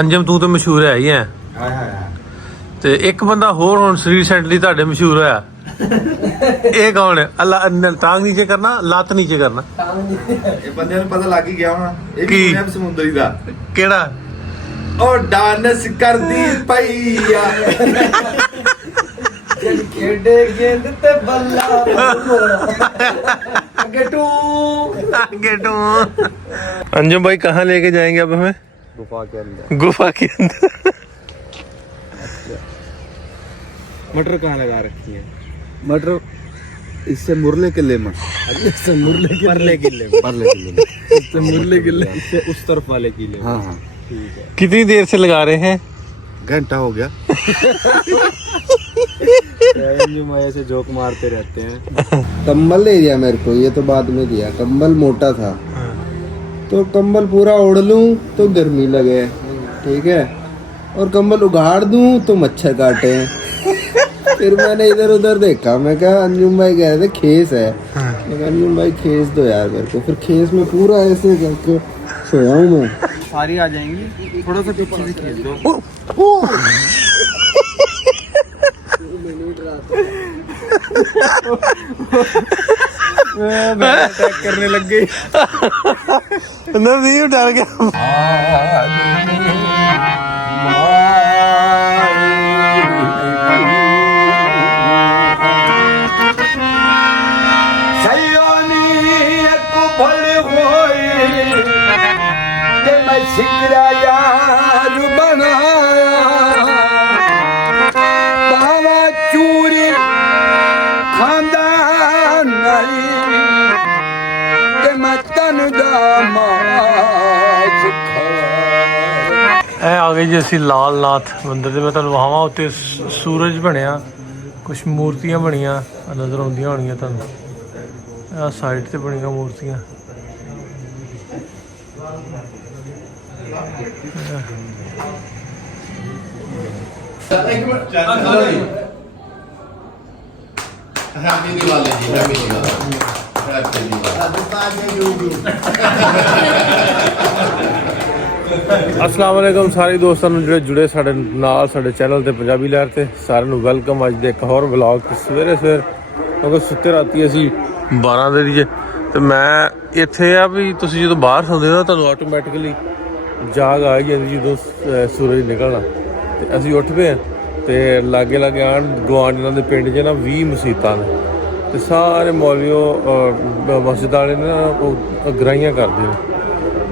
ਅੰਜਮ ਤੂੰ ਤੇ ਮਸ਼ਹੂਰ ਹੈ ਹੀ ਹੈ ਤੇ ਇੱਕ ਬੰਦਾ ਹੋਰ ਹੁਣ ਰੀਸੈਂਟਲੀ ਤੁਹਾਡੇ ਮਸ਼ਹੂਰ ਹੋਇਆ ਇਹ ਕੌਣ ਹੈ? ਅੱਲਾ ਟਾਂਗ ਨੀਚੇ ਕਰਨਾ, ਲੱਤ ਨੀਚੇ ਕਰਨਾ। ਇਹ ਬੰਦਿਆਂ ਨੂੰ ਪਤਾ ਲੱਗ ਹੀ ਗਿਆ ਹੋਣਾ। ਇਹ ਵੀ ਨੈਬ ਸਮੁੰਦਰੀ ਦਾ ਕਿਹੜਾ? ਉਹ ਡਾਂਸ ਕਰਦੀ ਪਈ ਆ खेडे गेंद ते बल्ला आगे टू। अंजुम भाई कहाँ लेके जाएंगे अब हमें? गुफा के अंदर। गुफा के अंदर। मटर कहाँ लगा रखी है? मटर इससे मुरले किले में, इससे मुरले किले इससे मुरले किले, इससे उस तरफ वाले किले। हाँ हाँ ठीक है। कितनी देर से लगा रहे हैं? घंटा हो गया। ऐसे जोक मारते रहते हैं। कंबल ले दिया मेरे को, ये तो बाद में दिया। कंबल मोटा था तो कंबल पूरा ओढ़ लूं तो गर्मी लगे, ठीक है, और कंबल उगाड़ दूं तो मच्छर काटे। फिर मैंने इधर उधर देखा, मैं कहा अंजुम भाई कह रहे थे खेस है, मैं कहा अंजुम भाई खेस दो यार मेरे को। फिर खेस में पूरा ऐसे करके सोया हूँ मैं। सारी आ जाएंगी, थोड़ा सा पीछे भी खेस दो। मैं अटैक करने लग गई। नहीं डर गया। आ गई जी असी लाल नाथ मंदिर से। मैं तुहानू वहां उत्ते सूरज बनया, कुछ मूर्तियां बनिया नज़र आउंदियां होणियां तुहानू। आ साइड ते बनिया मूर्तियां। हैप्पी दिवाली जी, हैप्पी दिवाली, हैप्पी अस्सलाम वालेकुम सारे दोस्तों जो जुड़े साढ़े नाल साढ़े चैनल ते पंजाबी लहर ते सारे नू वेलकम। अज दे एक होर व्लॉग सवेरे क्योंकि सुते राती असी 12 ਦੇ ਜੇ ਤੇ ਮੈਂ ਇੱਥੇ ਆ ਵੀ ਤੁਸੀਂ ਜਦੋਂ ਬਾਹਰ ਸੌਂਦੇ ਹੋ ਤੁਹਾਨੂੰ ਆਟੋਮੈਟਿਕਲੀ ਜਾਗ ਆ ਜਾਂਦੀ ਜਦੋਂ ਸੂਰਜ ਨਿਕਲਣਾ। ਤੇ ਅਸੀਂ ਉੱਠ ਪਏ ਤੇ ਲਾਗੇ ਲਾਗੇ ਆਣ ਗਵਾਂਢੀਆਂ ਦੇ ਪਿੰਡ 'ਚ ਨਾ 20 ਮਸੀਤਾਂ ਨੇ ਤੇ ਸਾਰੇ ਮੌਲਵੀਓ ਮਸਜਿਦ ਵਾਲੇ ਨੇ ਉਹ ਗਰਾਈਆਂ ਕਰਦੇ ਨੇ।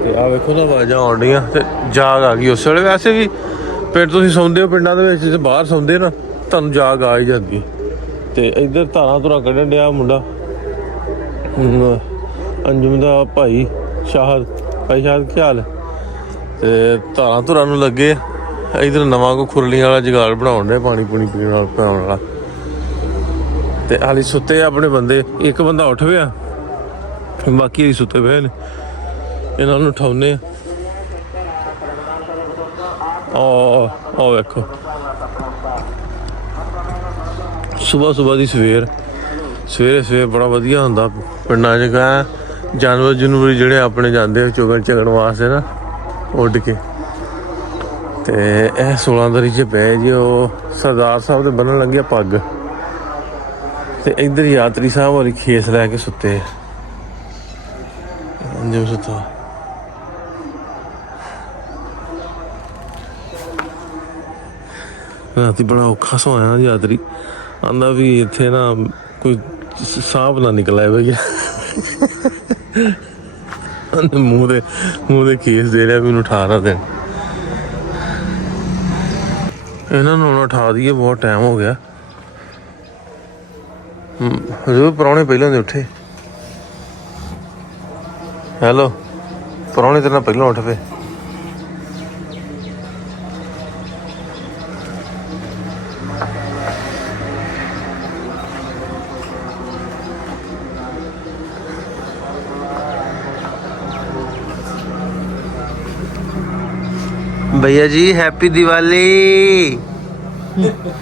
ਤੇ ਆ ਵੇਖੋ ਨਾ ਆਵਾਜ਼ਾਂ ਆਉਣ ਡੀਆਂ ਤੇ ਜਾਗ ਆ ਗਈ ਉਸ ਵੇਲੇ। ਵੈਸੇ ਵੀ ਪਿੰਡ ਤੁਸੀਂ ਸੌਂਦੇ ਹੋ ਪਿੰਡਾਂ ਦੇ ਵਿੱਚ ਤੇ ਬਾਹਰ ਸੌਂਦੇ ਨਾ ਤੁਹਾਨੂੰ ਜਾਗ ਆ ਹੀ ਜਾਂਦੀ। ਤੇ ਇੱਧਰ ਧਾਰਾਂ ਧੁਰਾਂ ਕੱਢਣ ਡਿਆ ਮੁੰਡਾ ਅੰਜੁਮ ਦਾ ਭਾਈ ਸ਼ਾਹਦ। ਭਾਈ ਸ਼ਾਹਦ ਕੀ ਹਾਲ? ਤੇ ਧਾਰਾਂ ਧੁਰਾਂ ਨੂੰ ਲੱਗੇ। ਇੱਧਰ ਨਵਾਂ ਕੋਈ ਖੁਰਲੀਆਂ ਵਾਲਾ ਜੁਗਾੜ ਬਣਾਉਣ ਡਿਆ ਪਾਣੀ ਪੂਣੀ ਪੀਣ ਵਾਲਾ ਪਿਆਉਣ ਵਾਲਾ। ਤੇ ਹਾਲੀ ਸੁੱਤੇ ਆਪਣੇ ਬੰਦੇ, ਇੱਕ ਬੰਦਾ ਉੱਠ ਪਿਆ ਬਾਕੀ ਸੁੱਤੇ ਪਏ ਨੇ। ਇਹਨਾਂ ਨੂੰ ਉਠਾਉਂਦੇ ਆ ਵੇਖੋ ਸੁਬਾਹ ਦੀ ਸਵੇਰੇ ਬੜਾ ਵਧੀਆ ਹੁੰਦਾ ਪਿੰਡਾਂ 'ਚ। ਕਹਾਂ ਜਾਨਵਰ ਜਿਹੜੇ ਆਪਣੇ ਜਾਂਦੇ ਚੁਗਣ ਝਗਣ ਵਾਸਤੇ ਨਾ ਉੱਡ ਕੇ। ਤੇ ਇਹ 16 ਦਰੀ 'ਚ ਪਏ ਜੀ ਉਹ ਸਰਦਾਰ ਸਾਹਿਬ ਦੇ ਬੰਨਣ ਲੱਗੇ ਪੱਗ। ਤੇ ਇੱਧਰ ਯਾਤਰੀ ਸਾਹਿਬ ਵਾਲੀ ਖੇਸ ਲੈ ਕੇ ਸੁੱਤੇ ਅੰਜਮ ਸੁੱਤਾ। ਰਾਤੀ ਬੜਾ ਔਖਾ ਸੋਇਆ ਯਾਤਰੀ ਆਂਦਾ ਵੀ ਇੱਥੇ ਨਾ ਕੋਈ ਸਾਂਪ ਨਾ ਨਿਕਲ ਆਏ ਭਈਆ। ਮੂੰਹ ਦੇ ਕੇਸ ਦੇ ਰਿਹਾ ਵੀ ਮੈਨੂੰ ਉਠਾ ਨਾ ਦੇਣ। ਇਹਨਾਂ ਨੂੰ ਉਠਾ ਦਈਏ, ਬਹੁਤ ਟਾਈਮ ਹੋ ਗਿਆ। ਹਜੇ ਪ੍ਰਾਹੁਣੇ ਪਹਿਲਾਂ ਦੇ ਉੱਠੇ। ਹੈਲੋ ਪ੍ਰਾਹੁਣੇ ਤੇਰੇ ਨਾਲ ਪਹਿਲਾਂ ਉੱਠ ਪਏ। भैया जी हैप्पी दिवाली,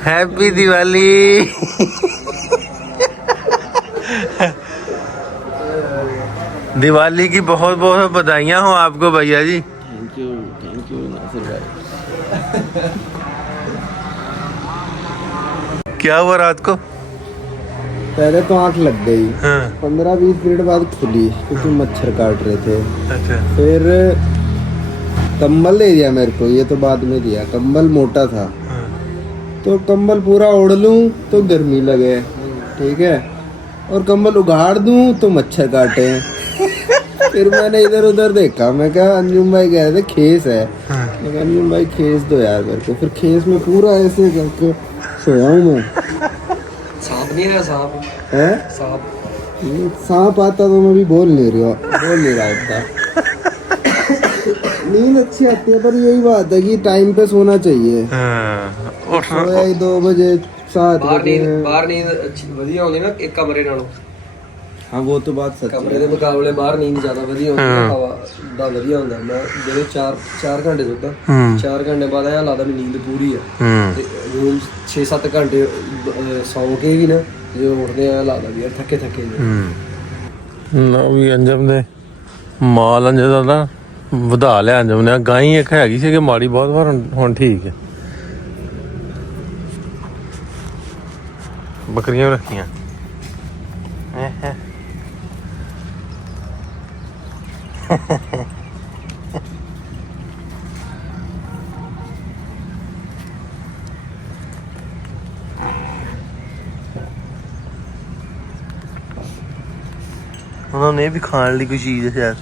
हैप्पी दिवाली। दिवाली की बहुत बहुत बधाइयाँ हो आपको भैया जी। थैंक यू नासिर भाई। क्या हुआ रात को? पहले तो आंख लग गई, हाँ 15-20 मिनट बाद खुली क्योंकि मच्छर काट रहे थे। अच्छा। फिर कंबल दे दिया मेरे को, ये तो बाद में दिया। कंबल मोटा था हाँ। तो कंबल पूरा ओढ़ लूं तो गर्मी लगे, ठीक है, और कंबल उगाड़ दूं तो मच्छर काटे। फिर मैंने इधर उधर देखा, मैं कहा अंजुम भाई कह रहे थे खेस है, मैं कहा अंजुम भाई खेस दो यार मेरे को। फिर खेस में पूरा ऐसे करके सोया हूँ मैं। सांप नहीं रहा, सांप है सांप सांप आता तो मैं भी बोल नहीं रहा होता। नींद अच्छी आती है, पर यही बात है कि टाइम पे सोना चाहिए। हाँ सोया ही 2 बजे 7 बजे। बाहर नींद अच्छी ਵਧੀਆ ਹੁੰਦੀ ਨਾ ਇੱਕ ਕਮਰੇ ਨਾਲੋਂ। हाँ वो तो बात सच ਕਮਰੇ है। ਦੇ ਮੁਕਾਬਲੇ ਬਾਹਰ ਨੀਂਦ ਜ਼ਿਆਦਾ ਵਧੀਆ ਹੁੰਦੀ ਹੈ, ਹਵਾ ਦਾ ਵਧੀਆ ਹੁੰਦਾ। ਮੈਂ ਜਿਹੜੇ 4 ਘੰਟੇ ਸੁੱਤਾ, 4 ਘੰਟੇ ਬਾਅਦ ਐਂ ਲੱਗਦਾ ਵੀ ਨੀਂਦ ਪੂਰੀ ਹੈ। ਤੇ ਰੂਮ 6-7 ਘੰਟੇ ਸੌਂ ਕੇ ਵੀ ਨਾ ਜਦੋਂ ਉੱਠਦੇ ਆ ਲੱਗਦਾ ਵੀ ਯਾਰ ਥੱਕੇ ਜਿਹੇ। ਨਾ ਵੀ ਅੰਜਮ ਦੇ ਮਾਲ ਅੰਜਮ ਦਾ ਨਾ ਵਧਾ ਲਿਆ ਅੰਜਮ ਨੇ। ਗਾਈ ਇੱਕ ਹੈਗੀ ਸੀ ਕਿ ਮਾੜੀ ਬਹੁਤ ਵਾਰ, ਹੁਣ ਠੀਕ ਹੈ। ਬੱਕਰੀਆਂ ਵੀ ਰੱਖੀਆਂ। ਉਹਨਾਂ ਨੇ ਵੀ ਖਾਣ ਲਈ ਕੋਈ ਚੀਜ਼ ਹੈ ਸ਼ਾਇਦ।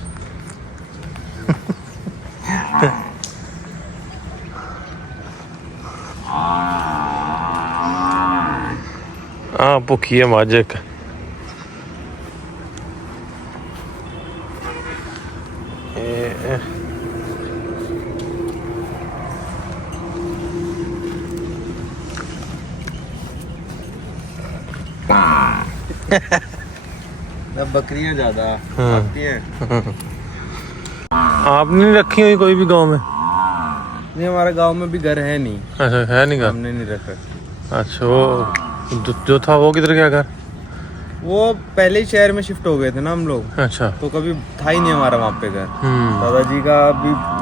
ਆ ਭੁੱਖੀ ਹੈ ਮੱਝ ਇੱਕ। बकरियां ज्यादा हाँ। आती हैं। आपने नहीं रखी हुई कोई भी गांव में? नहीं, हमारे गांव में भी घर है नहीं, अच्छा है नहीं घर? हमने नहीं रखा। अच्छा वो जो था वो किधर गया घर? वो पहले ही शहर में शिफ्ट हो गए थे ना हम लोग, अच्छा। तो कभी था ही नहीं हमारा वहाँ पे घर।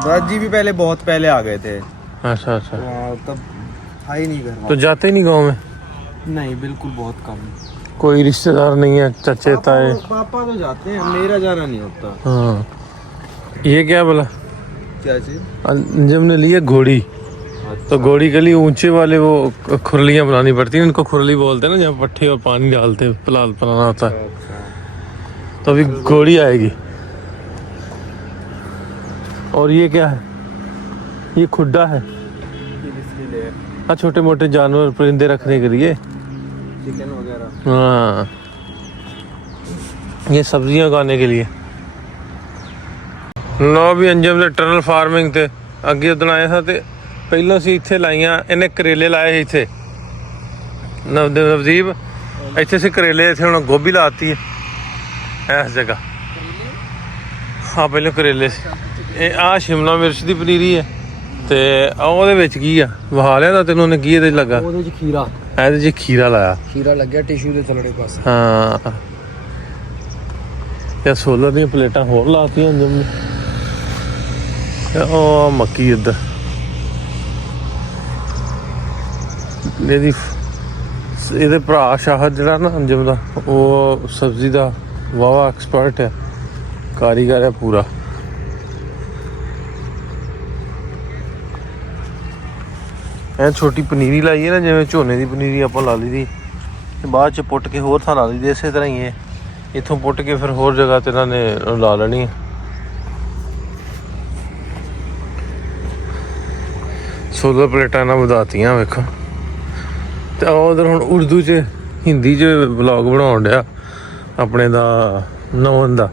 दादाजी भी पहले बहुत पहले आ गए थे, अच्छा अच्छा। तब था ही नहीं घर। तो जाते ही नहीं गांव में? नहीं, बिल्कुल बहुत कम। कोई रिश्तेदार नहीं है, चचे ताए? पापा तो जाते हैं, मेरा जाना नहीं होता। हाँ। ये क्या बोला? क्या चीज? अंजम ने लिया घोड़ी। तो घोड़ी के लिए ऊंचे वाले वो खुरलियाँ बनानी पड़ती हैं, उनको खुरली बोलते हैं ना, जहाँ पट्टे और पानी डालते हैं पिलाना होता है। तो अभी घोड़ी आएगी। और ये क्या है? ये खुड्डा है। हाँ, छोटे मोटे जानवर परिंदे रखने के लिए। चिकन वगैरह। हाँ, ये सब्जियां उगाने के लिए। नो भी अंजम से टनल फार्मिंग थे अगे उदन आया था। ते ਪਹਿਲਾਂ ਅਸੀਂ ਇੱਥੇ ਲਾਈਆਂ, ਇਹਨੇ ਕਰੇਲੇ ਲਾਏ ਸੀ ਇੱਥੇ। ਨਵਦੀਪ ਇੱਥੇ ਅਸੀਂ ਕਰੇਲੇ, ਇੱਥੇ ਹੁਣ ਗੋਭੀ ਲਾਤੀ ਹੈ ਇਸ ਜਗ੍ਹਾ। ਹਾਂ ਪਹਿਲਾਂ ਕਰੇਲੇ ਸੀ। ਇਹ ਆ ਸ਼ਿਮਲਾ ਮਿਰਚ ਦੀ ਪਨੀਰੀ ਹੈ। ਤੇ ਉਹਦੇ ਵਿੱਚ ਕੀ ਆ ਵਹਾ ਲਿਆ ਤਾਂ ਤੈਨੂੰ? ਉਹਨੇ ਕੀ ਇਹਦੇ 'ਚ ਲੱਗਾ? ਉਹਦੇ 'ਚ ਖੀਰਾ, ਇਹਦੇ 'ਚ ਖੀਰਾ ਲਾਇਆ। ਖੀਰਾ ਲੱਗਿਆ ਟਿਸ਼ੂ ਦੇ ਥੱਲੜੇ ਪਾਸੇ। ਹਾਂ, ਤੇ ਸੋਲਰ ਦੀਆਂ ਪਲੇਟਾਂ ਹੋਰ ਲਾਤੀਆਂ ਅੰਜਮ ਨੇ। ਉਹ ਮੱਕੀ ਇੱਧਰ ਇਹਦੇ ਭਰਾ ਸ਼ਾਹਦ ਜਿਹੜਾ ਨਾ ਅੰਜਮ ਦਾ, ਉਹ ਸਬਜ਼ੀ ਦਾ ਵਾਵਾ ਐਕਸਪਰਟ ਹੈ, ਕਾਰੀਗਰ ਹੈ ਪੂਰਾ। ਐ ਛੋਟੀ ਪਨੀਰੀ ਲਾਈ ਹੈ ਨਾ, ਜਿਵੇਂ ਝੋਨੇ ਦੀ ਪਨੀਰੀ ਆਪਾਂ ਲਾ ਲਈ ਦੀ, ਤੇ ਬਾਅਦ ਚ ਪੁੱਟ ਕੇ ਹੋਰ ਥਾਂ ਲਾ ਲਈ ਦੀ। ਇਸੇ ਤਰ੍ਹਾਂ ਹੀ ਹੈ, ਇੱਥੋਂ ਪੁੱਟ ਕੇ ਫਿਰ ਹੋਰ ਜਗ੍ਹਾ ਤੇ ਇਹਨਾਂ ਨੇ ਲਾ ਲੈਣੀ ਹੈ। ਸੋਲਰ ਪਲੇਟਾਂ ਨਾਲ ਵਧਾਤੀਆਂ ਵੇਖੋ। ਤੇ ਉਧਰ ਹੁਣ ਉਰਦੂ 'ਚ ਹਿੰਦੀ 'ਚ ਵਲੌਗ ਬਣਾਉਣ ਡਿਆ ਆਪਣੇ ਦਾ ਨਵਨ ਦਾ,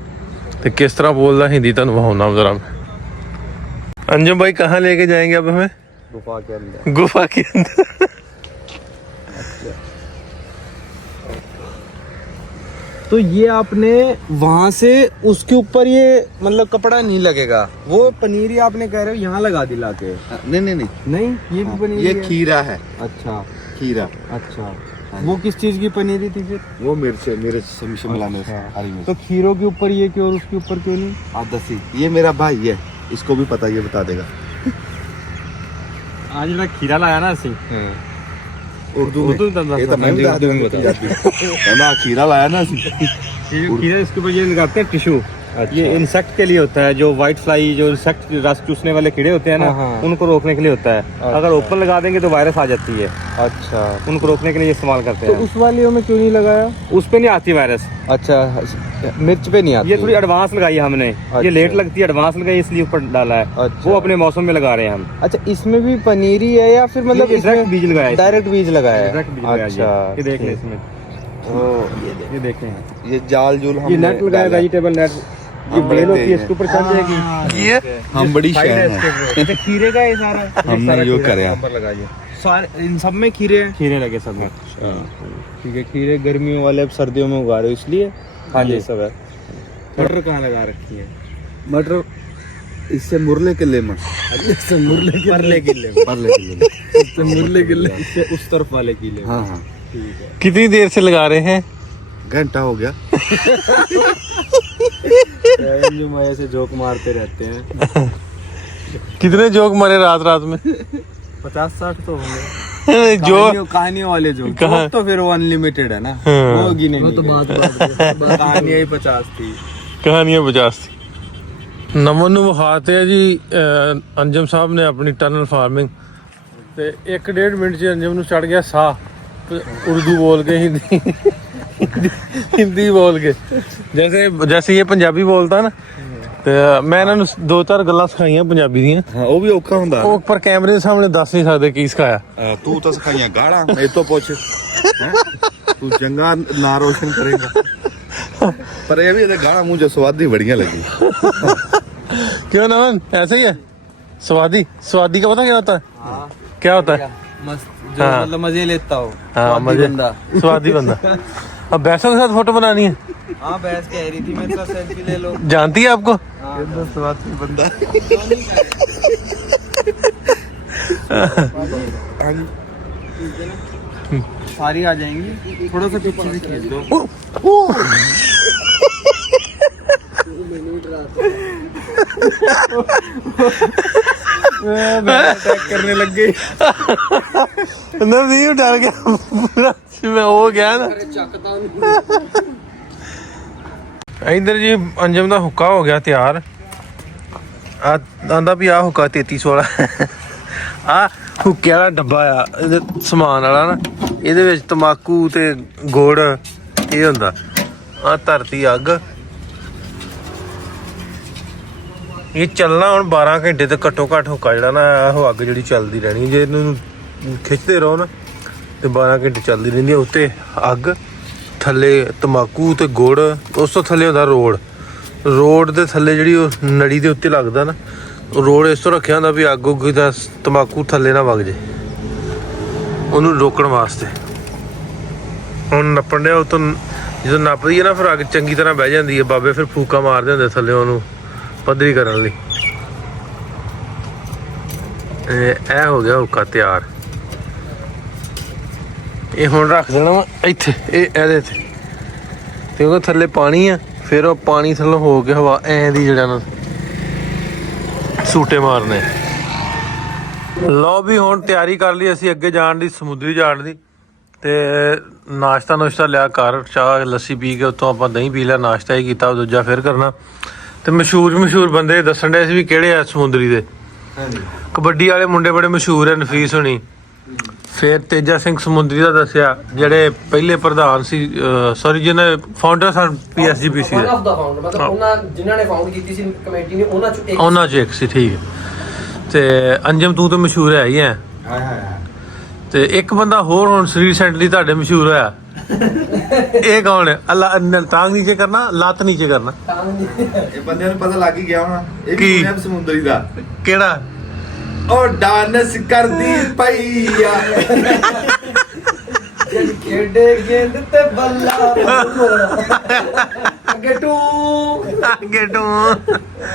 ਤੇ ਕਿਸ ਤਰ੍ਹਾਂ ਬੋਲਦਾ ਹਿੰਦੀ ਤੁਹਾਨੂੰ ਵਿਖਾਉਣਾ ਜ਼ਰਾ मैं। अंजुम भाई कहाँ लेके जाएंगे अब हमें? गुफा के अंदर। गुफा के अंदर। तो ये आपने वहां से उसके ऊपर ये मतलब कपड़ा नहीं लगेगा, वो पनीरी आपने कह रहे हो यहाँ लगा दिला के? नहीं नहीं नहीं, नहीं, ये भी पनीरी ये है? खीरा है। अच्छा खीरा अच्छा। वो किस चीज की पनीरी थी फिर? वो मिर्च शिमला मिर्च, हरी मिर्च। तो खीरों के ऊपर ये क्यों और उसके ऊपर क्यों नहीं? आदसी, ये मेरा भाई है, इसको भी पता, ये बता देगा। आज ਜਿਹੜਾ ਖੀਰਾ ਲਾਇਆ ਨਾ ਅਸੀਂ उर्दू में उर्दू में ये तो मैं भी बता दूंगा पंजाबी मैं खीरा लाया ना ये जो खीरा इसके ऊपर ये लगाते हैं टिश्यू। ये इंसेक्ट के लिए होता है, जो व्हाइट फ्लाई जो इंसेक्ट रस चूसने वाले कीड़े होते हैं ना, उनको रोकने के लिए होता है। अगर ओपन लगा देंगे तो वायरस आ जाती है। अच्छा, उनको रोकने के लिए इस्तेमाल करते तो हैं। उस वालियों में क्यों नहीं लगाया? उस पे नहीं आती वायरस। अच्छा, मिर्च पे नहीं आती। ये थोड़ी एडवांस लगाई है हमने। ये लेट लगती है, एडवांस लगाई इसलिए ऊपर डाला है। अच्छा। वो अपने मौसम में लगा रहे हैं हम। अच्छा, इसमें भी पनीरी है या फिर मतलब ये डायरेक्ट बीज लगाया है। डायरेक्ट बीज लगाया है? डायरेक्ट बीज लगाया है। अच्छा, ये देख ले इसमें, ये देखें, ये जाल जूल ये नेट लगाया, वेजिटेबल नेट। ये बेल होती है, इसके ऊपर चढ़ जाएगी। ये हम बड़ी शहर है खीरे का ये सारा हमने जो करे लगाइए। सारे इन सब में खीरे हैं? खीरे लगे सब में। ठीक है, खीरे गर्मियों वाले अब सर्दियों में उगा रहे हो इसलिए। हाँ जी। ये सब है। मटर कहाँ लगा रखी है? मटर इससे मुरले किले में परले किले में। इससे मुरले किले इससे उस तरफ वाले किले में। हाँ हाँ कितनी देर से लगा रहे हैं? घंटा हो गया। जो मैं ऐसे जोक मारते रहते हैं। कितने जोक मारे रात रात में? 50-60 तो होंगे। जो कहानियों वाले जो कहाँ? तो फिर वो अनलिमिटेड है ना, हाँ। वो गिने वो तो बात कहानियां ही 50 थी। ਕਹਾਣੀਆਂ 50 ਸੀ। ਨਮਨ ਨੂੰ ਵਿਖਾਤੇ ਆ ਜੀ ਅੰਜਮ ਸਾਹਿਬ ਨੇ ਆਪਣੀ ਟਨਲ ਫਾਰਮਿੰਗ ਤੇ 1.5 ਮਿੰਟ 'ਚ ਅੰਜਮ ਨੂੰ ਚੜ ਗਿਆ ਸਾਹ, ਉਰਦੂ ਬੋਲ ਕੇ हिंदी बोल के जैसे ये पंजाबी बोलता ना, ਤੇ ਮੈਂ ਇਹਨਾਂ ਨੂੰ 2-4 ਗੱਲਾਂ ਸਿਖਾਈਆਂ ਪੰਜਾਬੀ ਦੀਆਂ। ਹਾਂ ਉਹ ਵੀ ਔਖਾ ਹੁੰਦਾ। ਉਹ ਪਰ ਕੈਮਰੇ ਦੇ ਸਾਹਮਣੇ ਦੱਸ ਨਹੀਂ ਸਕਦੇ ਕੀ ਸਿਖਾਇਆ। ਤੂੰ ਤਾਂ ਸਿਖਾਈਆਂ ਗਾਲਾਂ, ਮੇਰੇ ਤੋਂ ਪੁੱਛ। ਤੂੰ ਚੰਗਾ ਨਾਂ ਰੋਸ਼ਨ ਕਰੇਗਾ। पर ये भी गाना मुझे स्वादी बढ़िया लगी। क्यों नमन ऐसे ही है? स्वादी का पता क्या होता है? क्या होता है? मस्त, जो मतलब मजे लेता हो। हाँ, मजे स्वादी बंदा। अब भैंसों के साथ फोटो बनानी है? हाँ, भैंस कह रही थी मैं तो सेल्फी ले लो। जानती है आपको? स्वादी बंदा। सारी आ जाएंगी, थोड़ा सा पीछे से खींच दो। करने लग गई। नहीं डर गया पूरा, मैं हो गया ना। इधर जी अंजम ਦਾ ਹੁੱਕਾ ਹੋ ਗਿਆ ਤਿਆਰ। ਆਂਦਾ ਵੀ ਆ ਹੁੱਕਾ 33 ਵਾਲਾ। ਆ ਹੁੱਕੇ ਵਾਲਾ ਡੱਬਾ ਆ, ਇਹਦੇ ਸਮਾਨ ਵਾਲਾ ਨਾ, ਇਹਦੇ ਵਿੱਚ ਤਮਾਕੂ ਤੇ ਗੁੜ ਇਹ ਹੁੰਦਾ। ਆ ਧਰਤੀ ਅੱਗ, ਇਹ ਚੱਲਣਾ ਹੁਣ 12 ਘੰਟੇ ਤੇ ਘੱਟੋ ਘੱਟ ਹੁੱਕਾ ਜਿਹੜਾ ਨਾ ਉਹ ਅੱਗ ਜਿਹੜੀ ਚੱਲਦੀ ਰਹਿਣੀ। ਜੇ ਇਹਨੂੰ ਖਿੱਚਦੇ ਰਹੋ ਨਾ ਤੇ 12 ਘੰਟੇ ਚੱਲਦੀ ਰਹਿੰਦੀ ਹੈ। ਉੱਤੇ ਅੱਗ, ਥੱਲੇ ਤਮਾਕੂ ਤੇ ਗੁੜ, ਉਸ ਤੋਂ ਥੱਲੇ ਹੁੰਦਾ ਰੋਡ ਦੇ ਥੱਲੇ ਜਿਹੜੀ ਉਹ ਨੜੀ ਦੇ ਉੱਤੇ ਲੱਗਦਾ ਨਾ, ਉਹ ਰੋਡ ਇਸ ਤੋਂ ਰੱਖਿਆ ਹੁੰਦਾ ਵੀ ਅੱਗ ਉੱਗ ਦਾ ਤਮਾਕੂ ਥੱਲੇ ਨਾ ਵਗ ਜੇ, ਉਹਨੂੰ ਰੋਕਣ ਵਾਸਤੇ। ਹੁਣ ਨੱਪਣ ਡਿਆ ਉਤੋਂ, ਜਦੋਂ ਨੱਪਦੀ ਹੈ ਨਾ ਫਿਰ ਅੱਗ ਚੰਗੀ ਤਰ੍ਹਾਂ ਬਹਿ ਜਾਂਦੀ ਹੈ। ਬਾਬੇ ਫਿਰ ਫੂਕਾ ਮਾਰਦੇ ਹੁੰਦੇ ਥੱਲੇ ਉਹਨੂੰ ਪੱਧਰੀ ਕਰਨ ਲਈ। ਇਹ ਹੋ ਗਿਆ ਹੁੱਕਾ ਤਿਆਰ। ਇਹ ਹੁਣ ਰੱਖ ਦੇਣਾ ਵਾ ਇੱਥੇ, ਇਹਦੇ ਤੇ, ਤੇ ਉਹਦੇ ਥੱਲੇ ਪਾਣੀ ਆ। ਫਿਰ ਉਹ ਪਾਣੀ ਥੱਲੋਂ ਹੋ ਕੇ ਹਵਾ ਐਂ ਦੀ ਜਿਹੜਾ ਨਾ ਸੂਟੇ ਮਾਰਨੇ। ਲਓ ਵੀ ਹੁਣ ਤਿਆਰੀ ਕਰ ਲਈ ਅਸੀਂ ਅੱਗੇ ਜਾਣ ਦੀ, ਸਮੁੰਦਰੀ ਜਾਣ ਦੀ। ਤੇ ਨਾਸ਼ਤਾ ਲਿਆ ਘਰ, ਚਾਹ ਲੱਸੀ ਪੀ ਕੇ ਉੱਥੋਂ ਆਪਾਂ ਦਹੀਂ ਪੀ ਲਿਆ, ਨਾਸ਼ਤਾ ਹੀ ਕੀਤਾ, ਦੂਜਾ ਫਿਰ ਕਰਨਾ। ਤੇ ਮਸ਼ਹੂਰ ਬੰਦੇ ਦੱਸਣ ਡਏ ਸੀ ਵੀ ਕਿਹੜੇ ਆ ਸਮੁੰਦਰੀ ਦੇ। ਕਬੱਡੀ ਵਾਲੇ ਮੁੰਡੇ ਬੜੇ ਮਸ਼ਹੂਰ ਹੈ, ਨਫੀਸ ਹੋਣੀ। ਫਿਰ ਤੇਜਾ ਸਿੰਘ ਸਮੁੰਦਰੀ ਦਾ ਦੱਸਿਆ, ਜਿਹੜੇ ਪਹਿਲੇ ਪ੍ਰਧਾਨ ਸੀ, ਸੌਰੀ ਜਿਹਨੇ ਫਾਊਂਡਰ ਸਨ PSGPC ਦੇ। ਮਤਲਬ ਉਹਨਾਂ ਜਿਨ੍ਹਾਂ ਨੇ ਫਾਊਂਡ ਕੀਤੀ ਸੀ ਕਮੇਟੀ ਨੇ, ਉਹਨਾਂ ਚੋਂ ਇੱਕ ਸੀ। ਠੀਕ ਹੈ। ਤੇ ਅੰਜਮ ਤੂੰ ਤਾਂ ਮਸ਼ਹੂਰ ਹੈ ਹੀ ਹੈ। ਤੇ ਇੱਕ ਬੰਦਾ ਹੋਰ ਹੁਣ ਰੀਸੈਂਟਲੀ ਤੁਹਾਡੇ ਮਸ਼ਹੂਰ ਹੋਇਆ। ਇਹ ਕੌਣ ਹੈ? ਅੱਲਾ ਤਾਂਗ ਨੀਚੇ ਕਰਨਾ, ਲੱਤ ਨੀਚੇ ਕਰਨਾ। ਇਹ ਬੰਦਿਆਂ ਨੂੰ ਪਤਾ ਲੱਗ ਹੀ ਗਿਆ ਹੋਣਾ, ਇਹ ਵੀ ਸੁਣਿਆ ਸਮੁੰਦਰੀ ਦਾ। ਕਿਹੜਾ? ਉਹ ਡਾਂਸ ਕਰਦੀ ਪਈ ਆ। ਖੇਡੇ ਗੇਂਦ ਤੇ ਬੱਲਾ ਅੱਗੇ ਟੂ।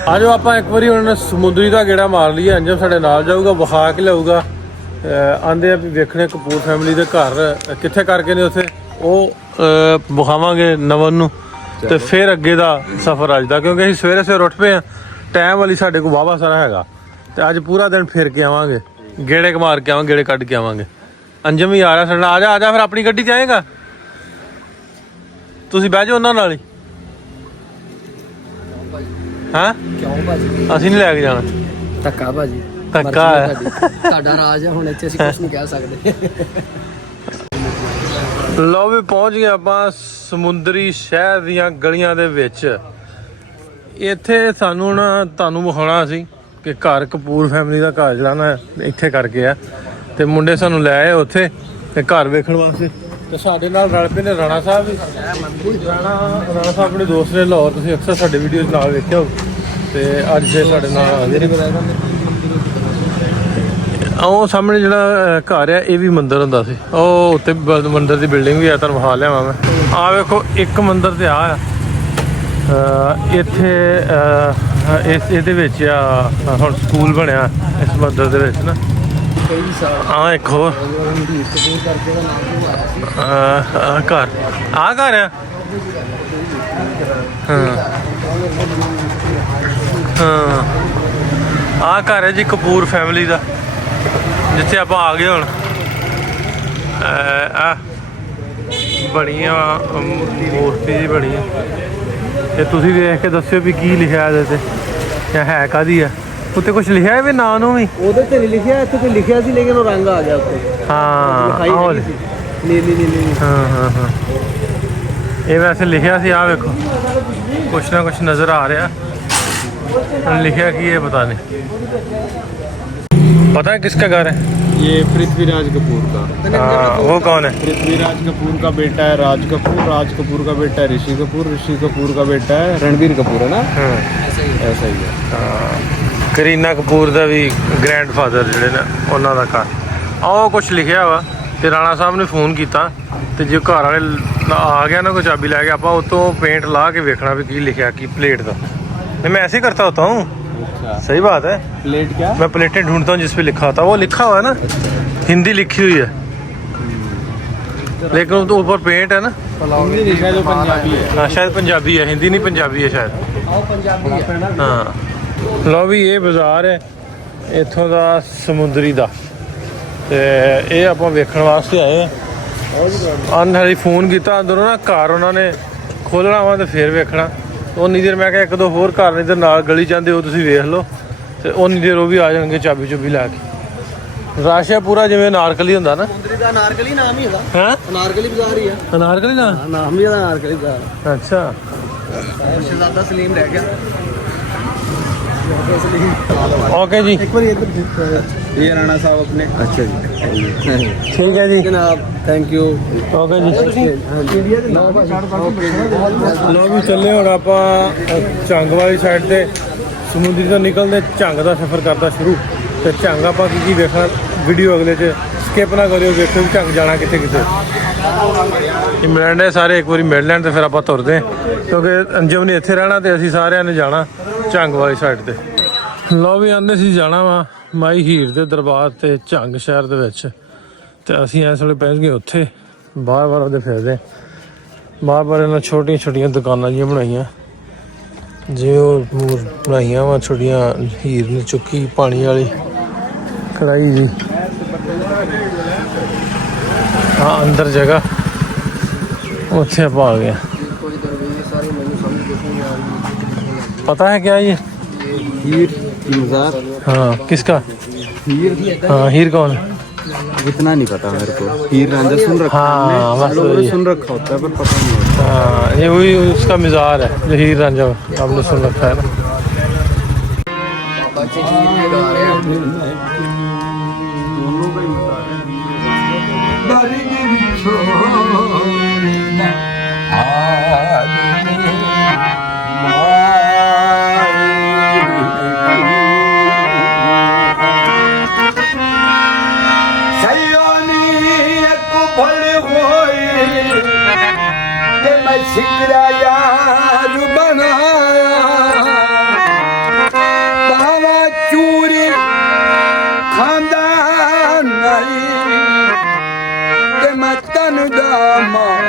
ਆਜੋ ਆਪਾਂ ਇੱਕ ਵਾਰੀ ਹੁਣ ਸਮੁੰਦਰੀ ਦਾ ਗੇੜਾ ਮਾਰ ਲਈਏ। ਅੰਜਮ ਸਾਡੇ ਨਾਲ ਜਾਊਗਾ, ਵਿਖਾ ਕੇ ਲਿਆਊਗਾ। ਆਂਦੇ ਆ ਵੀ ਵੇਖਣੇ ਕਪੂਰ ਫੈਮਿਲੀ ਦੇ ਘਰ ਕਿੱਥੇ ਕਰਕੇ ਨੇ ਉੱਥੇ, ਉਹ ਵਿਖਾਵਾਂਗੇ ਨਵਨ ਨੂੰ। ਤੇ ਫਿਰ ਅੱਗੇ ਦਾ ਸਫ਼ਰ ਅੱਜ ਦਾ, ਕਿਉਂਕਿ ਅਸੀਂ ਸਵੇਰੇ ਉੱਠ ਪਏ ਆ, ਟਾਈਮ ਵਾਲੀ ਸਾਡੇ ਕੋਲ ਵਾਹਵਾ ਸਾਰਾ ਹੈਗਾ। ਤੇ ਅੱਜ ਪੂਰਾ ਦਿਨ ਫਿਰ ਕੇ ਆਵਾਂਗੇ। ਗੇੜੇ ਮਾਰ ਕੇ ਆਵਾਂਗੇ, ਗੇੜੇ ਕੱਢ ਕੇ ਆਵਾਂਗੇ। ਅੰਜਮ ਵੀ ਆ ਰਿਹਾ ਸਾਡੇ ਨਾਲ। ਆ ਜਾ ਫਿਰ ਆਪਣੀ ਗੱਡੀ 'ਚ ਆਏਗਾ, ਤੁਸੀਂ ਬਹਿ ਜਾਓ ਉਹਨਾਂ ਨਾਲ ਹੀ। ਹਾਂ ਕਿਉਂ ਭਾਜੀ? ਅਸੀਂ ਨਹੀਂ ਲੈ ਕੇ ਜਾਣਾ। ਧੱਕਾ ਭਾਜੀ, ਧੱਕਾ ਹੈ। ਤੁਹਾਡਾ ਰਾਜ ਹੈ, ਹੁਣ ਇੱਥੇ ਅਸੀਂ ਕੁਝ ਨਹੀਂ ਕਹਿ ਸਕਦੇ। ਲਓ ਵੀ ਪਹੁੰਚ ਗਏ ਆਪਾਂ ਸਮੁੰਦਰੀ ਸ਼ਹਿਰ ਦੀਆਂ ਗਲੀਆਂ ਦੇ ਵਿੱਚ। ਇੱਥੇ ਸਾਨੂੰ ਹੁਣ ਤੁਹਾਨੂੰ ਵਿਖਾਉਣਾ ਸੀ ਕਿ ਘਰ ਕਪੂਰ ਫੈਮਿਲੀ ਦਾ ਘਰ ਜਿਹੜਾ ਨਾ ਇੱਥੇ ਕਰਕੇ ਆ, ਤੇ ਮੁੰਡੇ ਸਾਨੂੰ ਲੈ ਆਏ ਉੱਥੇ ਤੇ ਘਰ ਵੇਖਣ ਵਾਸਤੇ। ਤੇ ਸਾਡੇ ਨਾਲ ਰਲ ਪਏ ਨੇ ਰਾਣਾ ਸਾਹਿਬ ਵੀ। ਰਾਣਾ ਸਾਹਿਬ ਆਪਣੇ ਦੋਸਤ ਨੇ ਲਾਹੌਰ, ਤੁਸੀਂ ਅਕਸਰ ਸਾਡੇ ਵੀਡੀਓਜ਼ ਨਾਲ ਵੇਖਿਆ ਹੋ, ਤੇ ਅੱਜ ਫਿਰ ਸਾਡੇ ਨਾਲ ਆ ਗਏ ਨੇ। ਉਹ ਸਾਹਮਣੇ ਜਿਹੜਾ ਘਰ ਆ ਇਹ ਵੀ ਮੰਦਿਰ ਹੁੰਦਾ ਸੀ, ਉਹ ਉੱਤੇ ਮੰਦਿਰ ਦੀ ਬਿਲਡਿੰਗ ਵੀ ਆ, ਤੁਹਾਨੂੰ ਵਿਖਾ ਲਿਆਵਾਂ ਮੈਂ। ਆਹ ਵੇਖੋ ਇੱਕ ਮੰਦਿਰ ਤੇ ਆ ਇੱਥੇ ਇਹਦੇ ਵਿੱਚ ਆ ਹੁਣ ਸਕੂਲ ਬਣਿਆ ਇਸ ਮੰਦਿਰ ਦੇ ਵਿੱਚ ਨਾ। ਆ ਇੱਕ ਹੋਰ ਘਰ, ਆ ਘਰ ਆ। ਹਾਂ ਆ ਘਰ ਹੈ ਜੀ ਕਪੂਰ ਫੈਮਿਲੀ ਦਾ, ਜਿੱਥੇ ਆਪਾਂ ਆ ਗਏ ਹੁਣ। ਆ ਬਣੀ ਆ ਮੂਰਤੀ ਜੀ ਬਣੀ ਆ, ਤੇ ਤੁਸੀਂ ਵੇਖ ਕੇ ਦੱਸਿਓ ਵੀ ਕੀ ਲਿਖਿਆ ਇਹਦੇ ਤੇ, ਜਾਂ ਹੈ ਕਾਹਦੀ ਆ। ਉੱਤੇ ਕੁਝ ਲਿਖਿਆ ਹੈ ਵੀ ਨਾਂ ਨੂੰ ਵੀ? ਉਹਦੇ ਤੇ ਨਹੀਂ ਲਿਖਿਆ, ਇੱਥੇ ਤੇ ਲਿਖਿਆ ਸੀ ਲੇਕਿਨ ਉਹ ਰੰਗ ਆ ਗਿਆ ਉੱਤੇ। ਹਾਂ ਨੀਲੀ। ਹਾਂ ਇਹ ਵੈਸੇ ਲਿਖਿਆ ਸੀ। ਆ ਵੇਖੋ ਕੁਛ ਨਾ ਕੁਛ ਨਜ਼ਰ ਆ ਰਿਹਾ, ਹੁਣ ਲਿਖਿਆ ਕੀ ਹੈ ਪਤਾ नहीं। पता है किसका घर है? ये पृथ्वीराज कपूर का। हाँ, वो कौन है? पृथ्वीराज कपूर का बेटा है राज कपूर का बेटा है ऋषि कपूर का बेटा है रणबीर कपूर, है ना? ऐसा ही है। करीना कपूर ਦਾ ਵੀ ਗ੍ਰੈਂਡਫਾਦਰ ਜਿਹੜੇ ਨੇ ਉਹਨਾਂ ਦਾ ਘਰ। ਉਹ ਕੁਛ ਲਿਖਿਆ ਵਾ, ਤੇ ਰਾਣਾ ਸਾਹਿਬ ਨੇ ਫੋਨ ਕੀਤਾ, ਤੇ ਜੇ ਘਰ ਵਾਲੇ ਆ ਗਿਆ ਨਾ ਕੋਈ ਚਾਬੀ ਲੈ ਕੇ, ਆਪਾਂ ਉਤੋਂ पेंट ला के देखना भी की लिखा की प्लेट का। मैं ऐसे ही करता होता हूँ। सही बात है। प्लेट क्या? मैं प्लेटें ढूंढता हूँ जिस पे लिखा होता है, वो लिखा हुआ है ना, हिंदी लिखी हुई है, लेकिन तो ऊपर पेंट है ना। हिंदी लिखा है जो पंजाबी है। हाँ शायद पंजाबी है, हिंदी नहीं पंजाबी है शायद। हाँ लो भी ये बाजार है इत्थों का समुंदरी का, ਤੇ ਇਹ ਆਪਾਂ ਵੇਖਣ ਵਾਸਤੇ ਆਏ ਆ। ਅਨਹਰੀ ਫੋਨ ਕੀਤਾ ਅੰਦਰੋਂ ਨਾ, ਘਰ ਉਹਨਾਂ ਨੇ ਖੋਲ੍ਹਣਾ ਵਾ ਤੇ ਫਿਰ ਵੇਖਣਾ। ਉਨੀ ਦੇਰ ਮੈਂ ਕਿਹਾ ਇੱਕ ਦੋ ਹੋਰ ਘਰ ਨੇ ਇੱਧਰ ਨਾਲ ਗਲੀ ਜਾਂਦੇ, ਉਹ ਤੁਸੀਂ ਵੇਖ ਲਓ, ਤੇ ਉਨੀ ਦੇਰ ਉਹ ਵੀ ਆ ਜਾਣਗੇ ਚਾਬੀ ਚੁਬੀ ਲੈ ਕੇ। ਰਸ਼ ਹੈ ਪੂਰਾ ਜਿਵੇਂ ਅਨਾਰਕਲੀ ਹੁੰਦਾ ਨਾ। ਸਮੁੰਦਰੀ ਦਾ ਅਨਾਰਕਲੀ ਨਾਮ ਹੀ ਇਹਦਾ। ਹੈਂ? ਅਨਾਰਕਲੀ ਬਾਜ਼ਾਰ ਹੀ ਆ। ਅਨਾਰਕਲੀ ਨਾ ਨਾਮ ਹੀ ਇਹਦਾ ਅਨਾਰਕਲੀ ਬਾਜ਼ਾਰ। ਅੱਛਾ। ਸ਼ਹਿਜ਼ਾਦਾ ਸਲੀਮ ਰਹਿ ਗਿਆ। ओके जी, एक बार इधर ये राणा साहब अपने। अच्छा जी, ठीक है जी, जनाब थैंक यू। ओके जी। ਲੋ ਵੀ ਚੱਲੇ ਹੁਣ ਆਪਾਂ ਝੰਗ ਵਾਲੀ ਸਾਈਡ ਤੇ ਸਮੁੰਦਰੀ ਤੋਂ ਨਿਕਲਦੇ ਝੰਗ ਦਾ ਸਫ਼ਰ ਕਰਦਾ ਸ਼ੁਰੂ। ਤੇ ਝੰਗ ਆਪਾਂ ਕੀ ਵੇਖਣਾ, ਵੀਡੀਓ ਅਗਲੇ 'ਚ ਸਕਿਪ ਨਾ ਕਰਿਓ, ਵੇਖਿਓ ਵੀ ਝੰਗ ਜਾਣਾ ਕਿੱਥੇ ਕਿੱਥੇ। ਇਹ ਮਿਲਣ ਦੇ ਸਾਰੇ ਇੱਕ ਵਾਰੀ ਮਿਲ ਲੈਣ ਤੇ ਫਿਰ ਆਪਾਂ ਤੁਰਦੇ, ਕਿਉਂਕਿ ਅੰਜਮ ਨੇ ਇੱਥੇ ਰਹਿਣਾ ਤੇ ਅਸੀਂ ਸਾਰਿਆਂ ਨੇ ਜਾਣਾ ਝੰਗ ਵਾਲੀ ਸਾਈਡ ਤੇ। ਲਓ ਵੀ ਆਂਦੇ ਸੀ ਜਾਣਾ ਵਾ ਮਾਈ ਹੀਰ ਦੇ ਦਰਬਾਰ ਤੇ ਝੰਗ ਸ਼ਹਿਰ ਦੇ ਵਿੱਚ, ਤੇ ਅਸੀਂ ਇਸ ਵੇਲੇ ਪਹੁੰਚ ਗਏ ਉੱਥੇ। ਬਾਰ-ਬਾਰ ਉਹਦੇ ਫਿਰਦੇ, ਬਾਰ-ਬਾਰ ਇਹਨਾਂ ਛੋਟੀਆਂ ਦੁਕਾਨਾਂ ਜਿਹੀਆਂ ਬਣਾਈਆਂ, ਜੇ ਉਹ ਬਣਾਈਆਂ ਵਾ ਛੋਟੀਆਂ। ਹੀਰ ਨੇ ਚੁੱਕੀ ਪਾਣੀ ਵਾਲੀ ਕੜਾਈ ਜੀ। ਹਾਂ ਅੰਦਰ ਜਗ੍ਹਾ, ਉੱਥੇ ਆਪਾਂ ਆ ਗਏ। पता है क्या ये? हीर मज़ार। हाँ किसका? हीर। हाँ हीर कौन? इतना नहीं पता मेरे को। हीर रांझा सुन रखा हाँ, है, बस लोगों वही ने है। सुन रखा होता है पर पता नहीं होता। हाँ ये वही उसका मिज़ार है जो हीर रांझा आपने सुन रखा है ना। सिकरा यार बनाया बाबा चूरी खानदान नहीं ते मैं तन दामाद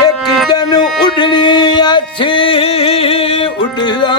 एक दिन उड़नी अच्छी उड़िया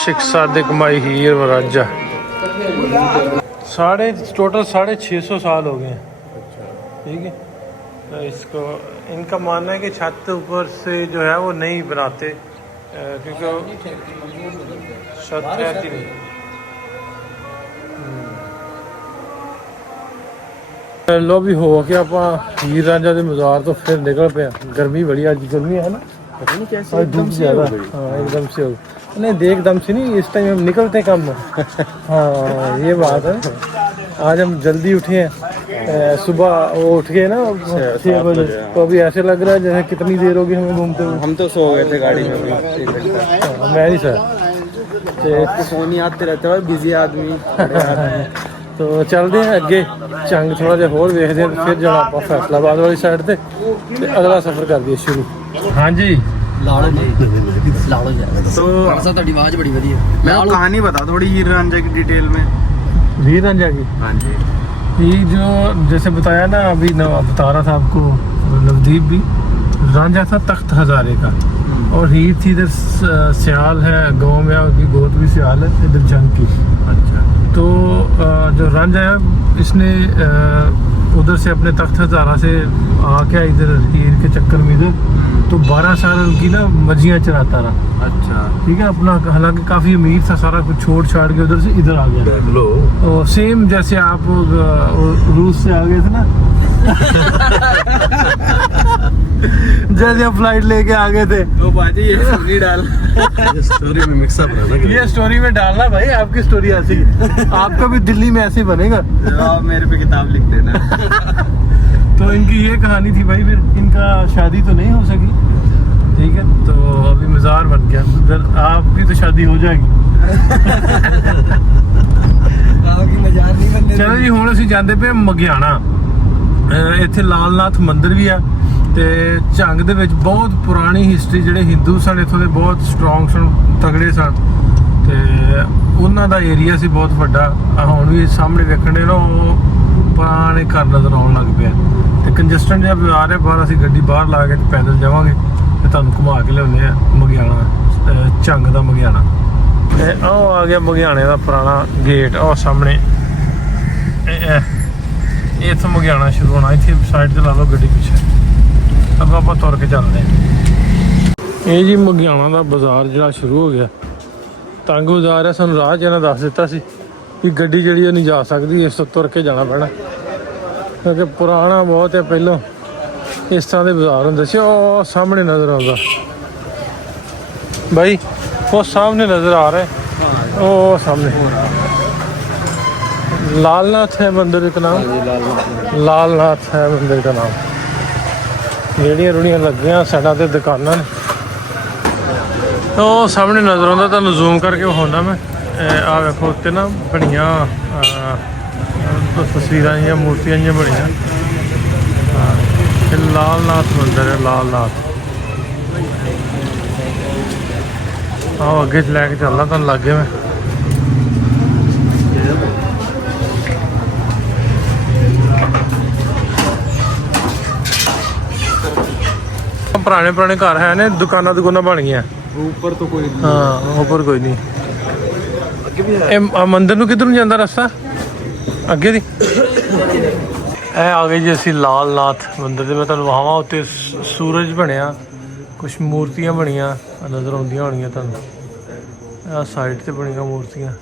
आशिक सादिक माई हीर व रांझा। टोटल 650 साल हो गए हैं। ठीक है, तो इसको इनका मानना है कि छत ऊपर से जो है वो नहीं बनाते क्योंकि छत रहती नहीं। लो भी हो के आप हीर रांझा के मज़ार तो फिर निकल पे। गर्मी बड़ी, आज गर्मी है ना, पता नहीं कैसे धूप ज़्यादा। हाँ एकदम से हो नहीं, देख दम से नहीं, इस टाइम हम निकलते कम। हाँ ये बात है। आज हम जल्दी उठे हैं, सुबह वो उठ गए ना 6 बजे, तो अभी ऐसे लग रहा है जैसे कितनी देर होगी हमें घूमते हुए। हम तो सो गए थे गाड़ी में भी। मैं नहीं सर, तो सोनी आते रहते हैं बिजी आदमी। तो चलते हैं अगे चंग थोड़ा जिहा होर देखते हैं, फिर जाना आप फैसलाबाद वाली साइड ते अगला सफर कर दिए शुरू। हाँ जी ला लो जाए। तो परसा ਤੁਹਾਡੀ आवाज बड़ी ਵਧੀਆ। मैं कहानी बता थोड़ी हीर रांझा की डिटेल में। हीर रांझा की, हाँ जी, ये जो जैसे बताया ना अभी बता रहा था आपको नवदीप भी, रांझा था तख्त हजारे का और हीर थी इधर सियाल है, गाँव में उसकी गोद भी सियाल है, इधर जंग की। अच्छा। तो जो रांझा है इसने उधर से अपने तख्त हजारा से आके इधर हीर के चक्कर में इधर तो 12 साल उनकी ना मजियाँ चलाता रहा। अच्छा। ठीक है, अपना हालांकि काफ़ी अमीर था, सारा कुछ छोड़ छाड़ के उधर से इधर आ गया। और सेम जैसे आप रूस से आ गए थे ना जैसे आप फ्लाइट लेके आ गए थे। तो बाजी ये स्टोरी डाल स्टोरी में मिक्सअप है। ये स्टोरी में डालना भाई, आपकी स्टोरी ऐसी आपका भी दिल्ली में ऐसे ही बनेगा। आप मेरे पे किताब लिख देना। तो इनकी ये कहानी थी भाई। फिर इनका शादी तो नहीं हो सकी, ठीक है, तो अभी मज़ार बन गया। उधर आपकी तो शादी हो जाएगी। चलो जी, हुण असीं जांदे पे मगियाना। ਇੱਥੇ ਲਾਲ ਨਾਥ ਮੰਦਿਰ ਵੀ ਆ ਤੇ ਝੰਗ ਦੇ ਵਿੱਚ ਬਹੁਤ ਪੁਰਾਣੀ ਹਿਸਟਰੀ, ਜਿਹੜੇ ਹਿੰਦੂ ਸਨ ਇੱਥੋਂ ਦੇ ਬਹੁਤ ਸਟਰੋਂਗ ਸਨ, ਤਗੜੇ ਸਨ ਤੇ ਉਹਨਾਂ ਦਾ ਏਰੀਆ ਸੀ ਬਹੁਤ ਵੱਡਾ। ਹੁਣ ਵੀ ਸਾਹਮਣੇ ਵੇਖਣ ਦੇ ਨਾ ਉਹ ਪੁਰਾਣੇ ਘਰ ਨਜ਼ਰ ਆਉਣ ਲੱਗ ਪਿਆ ਤੇ ਕੰਜਸਟਨ ਜਿਹਾ ਆ ਰਿਹਾ ਬਾਹਰ। ਅਸੀਂ ਗੱਡੀ ਬਾਹਰ ਲਾ ਕੇ ਤੇ ਪੈਦਲ ਜਾਵਾਂਗੇ ਤੇ ਤੁਹਾਨੂੰ ਘੁਮਾ ਕੇ ਲਿਆਉਂਦੇ ਆ ਮਗਿਆਣਾ, ਝੰਗ ਦਾ ਮਗਿਆਣਾ। ਤੇ ਉਹ ਆ ਗਿਆ ਮਗਿਆਣੇ ਦਾ ਪੁਰਾਣਾ ਗੇਟ, ਉਹ ਸਾਹਮਣੇ ਇੱਥੋਂ ਮਗਿਆਣਾ ਸ਼ੁਰੂ ਹੋਣਾ। ਇੱਥੇ ਸਾਈਡ ਤੇ ਲਾ ਲਓ ਗੱਡੀ ਪਿੱਛੇ, ਅੱਗੋਂ ਆਪਾਂ ਤੁਰ ਕੇ ਚੱਲਦੇ ਹਾਂ। ਇਹ ਜੀ ਮਗਿਆਣਾ ਦਾ ਬਾਜ਼ਾਰ ਜਿਹੜਾ ਸ਼ੁਰੂ ਹੋ ਗਿਆ। ਤੰਗ ਬਾਜ਼ਾਰ ਹੈ, ਸਾਨੂੰ ਰਾਹ 'ਚ ਇਹਨਾਂ ਦੱਸ ਦਿੱਤਾ ਸੀ ਕਿ ਗੱਡੀ ਜਿਹੜੀ ਉਹ ਨਹੀਂ ਜਾ ਸਕਦੀ, ਇਸ ਤੋਂ ਤੁਰ ਕੇ ਜਾਣਾ ਪੈਣਾ ਕਿਉਂਕਿ ਪੁਰਾਣਾ ਬਹੁਤ ਹੈ। ਪਹਿਲਾਂ ਇਸ ਤਰ੍ਹਾਂ ਦੇ ਬਾਜ਼ਾਰ ਹੁੰਦੇ ਸੀ। ਉਹ ਸਾਹਮਣੇ ਨਜ਼ਰ ਆਉਂਦਾ भाई, वो सामने नजर आ रहा है, वो सामने लालनाथ है मंदिर का नाम। लालनाथ है मंदिर का नाम। रेहड़ियां रुड़ियां लग गई साइडा ते दुकानां ने। तो सामने नजर आता, तुहानूं जूम करके विखाउंदा मैं। आ वेखो उत्ते ना बणियां तस्वीरां जिहियां मूर्तियां जिहियां बणियां। लालनाथ मंदिर है, लालनाथ। आओ अगे लैके चलना तुहानूं लागे मैं। पुराने पुराने घर है ने, दुकाना दुकाना बन गई। ऊपर तो कोई नहीं। हाँ ऊपर कोई नहीं। मंदिर नूं किधर नूं जांदा रस्ता अगे दी। ए आ गए जी असीं लालनाथ मंदिर दे। मैं तुहानूं वहावां उत्ते सूरज बनिया, कुछ मूर्तियां बनिया नज़र आउंदियां होणगियां तुहानूं। आ साइड ते बनियां मूर्तियां।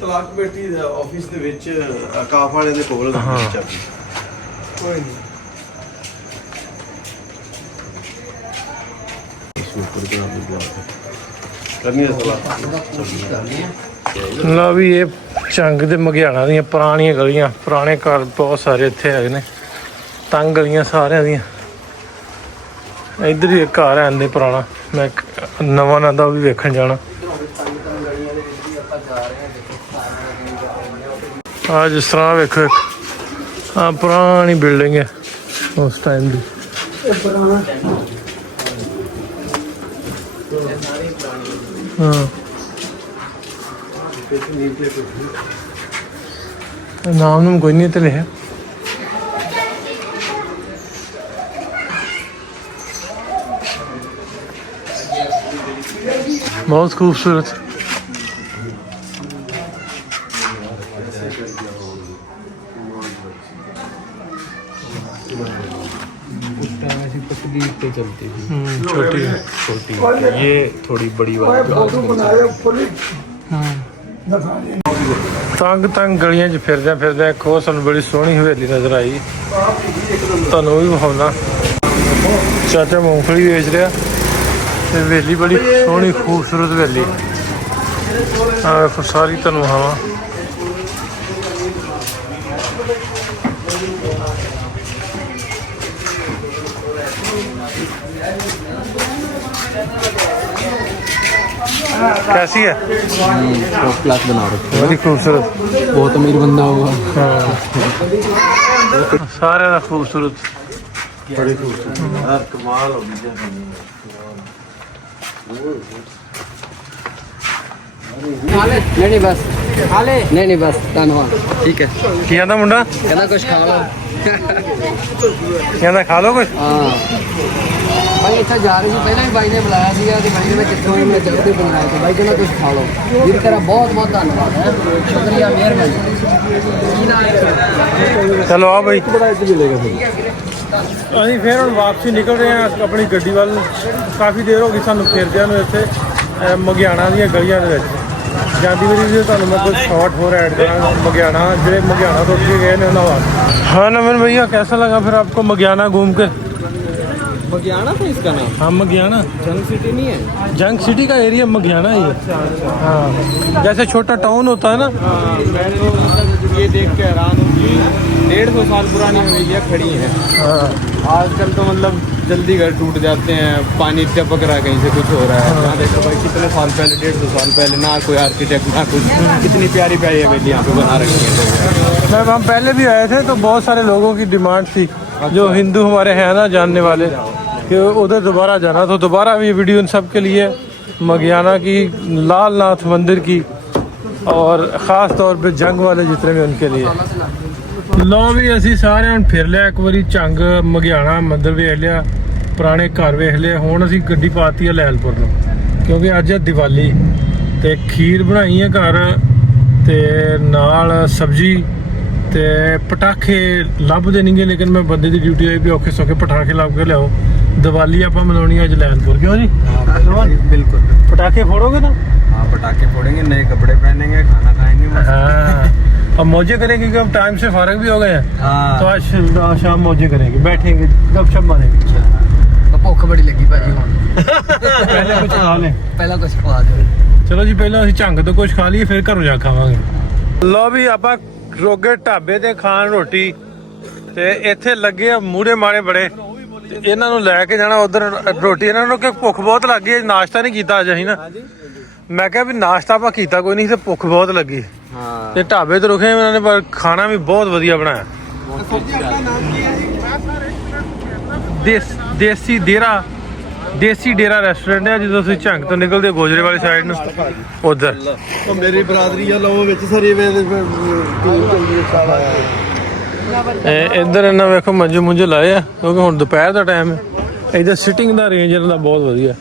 ਤਲਾਕ ਬੇਟੀ ਆਫਿਸ ਦੇ ਵਿੱਚ ਕਾਫ ਵਾਲੇ ਦੇ ਕੋਲ ਚਾਬੀ। कोई नहीं। ਕਰਨੀ ਹੈ ਸਲਾਹ। ਲਾ ਵੀ ਇਹ ਝੰਗ ਦੇ ਮਗਿਆਣਾ ਦੀਆਂ ਪੁਰਾਣੀਆਂ ਗਲੀਆਂ, ਪੁਰਾਣੇ ਘਰ ਬਹੁਤ ਸਾਰੇ ਇੱਥੇ ਹੈਗੇ ਨੇ। ਤੰਗ ਗਲੀਆਂ ਸਾਰਿਆਂ ਦੀਆਂ। ਇੱਧਰ ਵੀ ਇੱਕ ਘਰ ਹੈ ਇੰਨੇ ਪੁਰਾਣਾ, ਮੈਂ ਨਵਾਂ ਨਾ ਦਾ ਉਹ ਵੀ ਵੇਖਣ ਜਾਣਾ। ਆ ਜਿਸ ਤਰ੍ਹਾਂ ਵੇਖੋ ਇੱਕ ਆ ਪੁਰਾਣੀ ਬਿਲਡਿੰਗ ਹੈ ਉਸ ਟਾਈਮ ਦੀ। ਹਾਂ नाम नूम कोई नहीं ते लिखा। बहुत खूबसूरत। छोटी छोटी, ये थोड़ी बड़ी वाली। तंग तंग गलियां च फिरदे एक होर सानूं बड़ी सोहनी हवेली नजर आई, तुहानूं भी विखाउणा। चाचा मूंगफली बेच रहा ते हवेली बड़ी सोहनी खूबसूरत हवेली। आ देखो सारी तुहानूं विखावां। कैसी है? टॉप क्लास बना रखी बड़ी खूबसूरत। बहुत अमीर बंदा होगा। सारे दा खूबसूरत। बड़ी खूबसूरत कमाल हो गई। नहीं बस नहीं बस धन्यवाद। ठीक है। की कहता मुंडा? कहना कुछ खा लो। कहता खा लो कुछ। हाँ भाई इतना जा रही थी, पहले भी भाई ने बुलाया था कि भाई ने कितों मैं जल्दी बनाया था। भाई कहना कुछ खा लो। फिर तेरा बहुत बहुत धन्यवाद है, शुक्रिया, मेहरबानी। चलो आओ भाई। ਅਸੀਂ ਫਿਰ ਹੁਣ ਵਾਪਸੀ ਨਿਕਲ ਰਹੇ ਹਾਂ ਆਪਣੀ ਗੱਡੀ ਵੱਲ। ਕਾਫੀ ਦੇਰ ਹੋ ਗਈ ਸਾਨੂੰ ਫਿਰਦਿਆਂ ਨੂੰ ਇੱਥੇ ਮਗਿਆਣਾ ਦੀਆਂ ਗਲੀਆਂ ਦੇ ਵਿੱਚ। ਜਾਂਦੀ ਵਾਰੀ ਵੀ ਤੁਹਾਨੂੰ ਮੈਂ ਕੁਝ ਸ਼ਾਰਟ ਹੋਰ ऐड ਕਰਾਂਗਾ मगियाना, ਜਿਹੜੇ मगियाना ਤੋਂ ਉੱਠ गए हैं ना वास्ते। हाँ नमन भैया, कैसा लगा फिर आपको मगियाना घूम के? मगियाना था इसका नाम? हाँ मगियाना। जंग सिटी नहीं है? जंग सिटी का एरिया मगियाना ही है। हाँ जैसे छोटा टाउन होता है ना। मैं तो ये देख के हैरान हूँ कि 150 साल पुरानी हवेलियाँ खड़ी हैं। हाँ आजकल तो मतलब जल्दी घर टूट जाते हैं, पानी टपक रहा है, कहीं से कुछ हो रहा है। यहाँ देखो भाई कितने साल पहले, 150 साल पहले, ना कोई आर्किटेक्ट ना कुछ, कितनी प्यारी प्यारी हवेली यहाँ पे बना रखी है। मैम हम पहले भी आए थे तो बहुत सारे लोगों की डिमांड थी, जो हिंदू हमारे हैं ना जानने वाले, कि उधर दोबारा जाना। तो दोबारा भी वीडियो उन सब के लिए, मगियाना की, लाल नाथ मंदिर की, और ख़ास तौर पे जंग वाले जितने भी उनके लिए। लो भी असी सारे हम फिर लिया एक बारी झंग मगियाना मंदिर वेख लिया, पुराने घर वेख लिया। हुण असी गड्डी पाती है लैलपुर नूं, क्योंकि अज है दिवाली ते खीर बनाई है घर ते नाल सब्जी ते पटाखे लभदे नहीं गे, लेकिन मैं बंदे की ड्यूटी आई भी औखे सौखे पटाखे लभ के लियाओ। दिवाली आपां मनाउणी अज लैलपुर, क्यों जी? बिल्कुल। पटाखे फोड़ोगे ना? हाँ पटाखे फोड़ेंगे, नए कपड़े पहनेंगे, खाना खाएंगे। हाँ अब मौजे करेंगे क्योंकि हम टाइम से फारग भी हो गए हैं। हाँ तो आज शाम मौजे करेंगे, बैठेंगे, गपशप मारेंगे। तो भुख बड़ी लगी भाजी हुण। पहले कुछ खा लें। पहला कुछ खवा दो। चलो जी पहले ਅਸੀਂ ਝੰਗ ਤੋਂ ਕੁਝ ਖਾ ਲਈਏ, ਫਿਰ ਘਰੋਂ ਜਾ ਖਾਵਾਂਗੇ। ਲੋ ਵੀ ਆਪਾਂ ਰੋਗੇ ਢਾਬੇ ਤੇ ਖਾਣ ਰੋਟੀ, ਤੇ ਇੱਥੇ ਲੱਗੇ ਆ ਮੂੜੇ ਮਾਰੇ ਬੜੇ, ਤੇ ਇਹਨਾਂ ਨੂੰ ਲੈ ਕੇ ਜਾਣਾ ਉਧਰ ਰੋਟੀ। ਇਹਨਾਂ ਨੂੰ ਕਿ ਭੁੱਖ ਬਹੁਤ ਲੱਗ ਗਈ, ਨਾਸ਼ਤਾ ਨਹੀਂ ਕੀਤਾ ਅੱਜ ਅਸੀਂ ਨਾ। ਮੈਂ ਕਿਹਾ ਵੀ ਨਾਸ਼ਤਾ ਆਪਾਂ ਕੀਤਾ ਕੋਈ ਨਹੀਂ, ਤੇ ਭੁੱਖ ਬਹੁਤ ਲੱਗੀ। हाँ ਤੇ ਢਾਬੇ ਤੇ ਰੁਕੇ ਇਹਨਾਂ ਨੇ, ਪਰ ਖਾਣਾ ਵੀ ਬਹੁਤ ਵਧੀਆ ਬਣਾਇਆ। ਦੇਸੀ ਡੇਰਾ ਰੈਸਟੋਰੈਂਟ ਹੈ, ਜਦੋਂ ਤੁਸੀਂ ਝੰਗ ਤੋਂ ਨਿਕਲਦੇ ਗੋਜਰੇ ਵਾਲੀ ਸਾਈਡ ਨੂੰ ਉਧਰ। ਉਹ ਮੇਰੀ ਬਰਾਦਰੀ ਆ ਲਓ ਵਿੱਚ ਸਰੀ ਵੇ ਇੱਧਰ ਇਹਨਾਂ ਵੇਖੋ ਮੰਜੇ ਮੁੰਜੇ ਲਾਏ ਆ, ਕਿਉਂਕਿ ਹੁਣ ਦੁਪਹਿਰ ਦਾ ਟਾਈਮ ਹੈ। ਇੱਧਰ ਸਿਟਿੰਗ ਦਾ ਅਰੇਂਜ ਇਹਨਾਂ ਦਾ ਬਹੁਤ ਵਧੀਆ।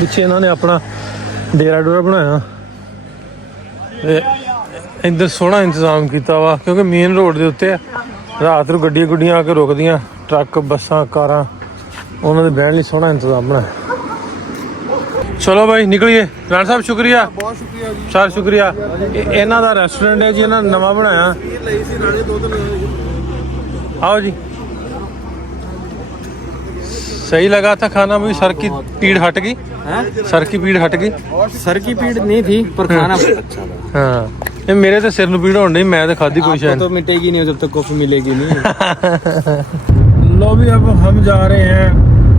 ਪਿੱਛੇ ਇਹਨਾਂ ਨੇ ਆਪਣਾ ਡੇਰਾ ਡੋਰਾ ਬਣਾਇਆ, ਤੇ ਇੱਧਰ ਸੋਹਣਾ ਇੰਤਜ਼ਾਮ ਕੀਤਾ ਵਾ, ਕਿਉਂਕਿ ਮੇਨ ਰੋਡ ਦੇ ਉੱਤੇ ਰਾਤ ਨੂੰ ਗੱਡੀਆਂ ਗੁੱਡੀਆਂ ਆ ਕੇ ਰੁਕਦੀਆਂ, ਟਰੱਕ ਬੱਸਾਂ ਕਾਰਾਂ, ਉਹਨਾਂ ਦੇ ਬਹਿਣ ਲਈ ਸੋਹਣਾ ਇੰਤਜ਼ਾਮ ਬਣਾਇਆ। ਚਲੋ ਭਾਈ ਨਿਕਲੀਏ। ਰਾਣਾ ਸਾਹਿਬ ਸ਼ੁਕਰੀਆ, ਬਹੁਤ ਸ਼ੁਕਰੀਆ ਜੀ। ਸਰ ਸ਼ੁਕਰੀਆ। ਇਹਨਾਂ ਦਾ ਰੈਸਟੋਰੈਂਟ ਹੈ ਜੀ, ਇਹਨਾਂ ਨੇ ਨਵਾਂ ਬਣਾਇਆ। ਲਈ ਸੀ ਰਾਣੇ ਦੋ ਦਿਨ। आओ जी। सही लगा था खाना भी? सर की पीड़ हट गई? सर की पीड़ हट गई? सर की पीड़ नहीं थी, पर खाना बहुत अच्छा था। हाँ ये मेरे तो सिर पीड़ होने नहीं, मैं तो खाधी कोई शायद तो मिटेगी नहीं जब तक कॉफी मिलेगी नहीं। लो भी अब हम जा रहे हैं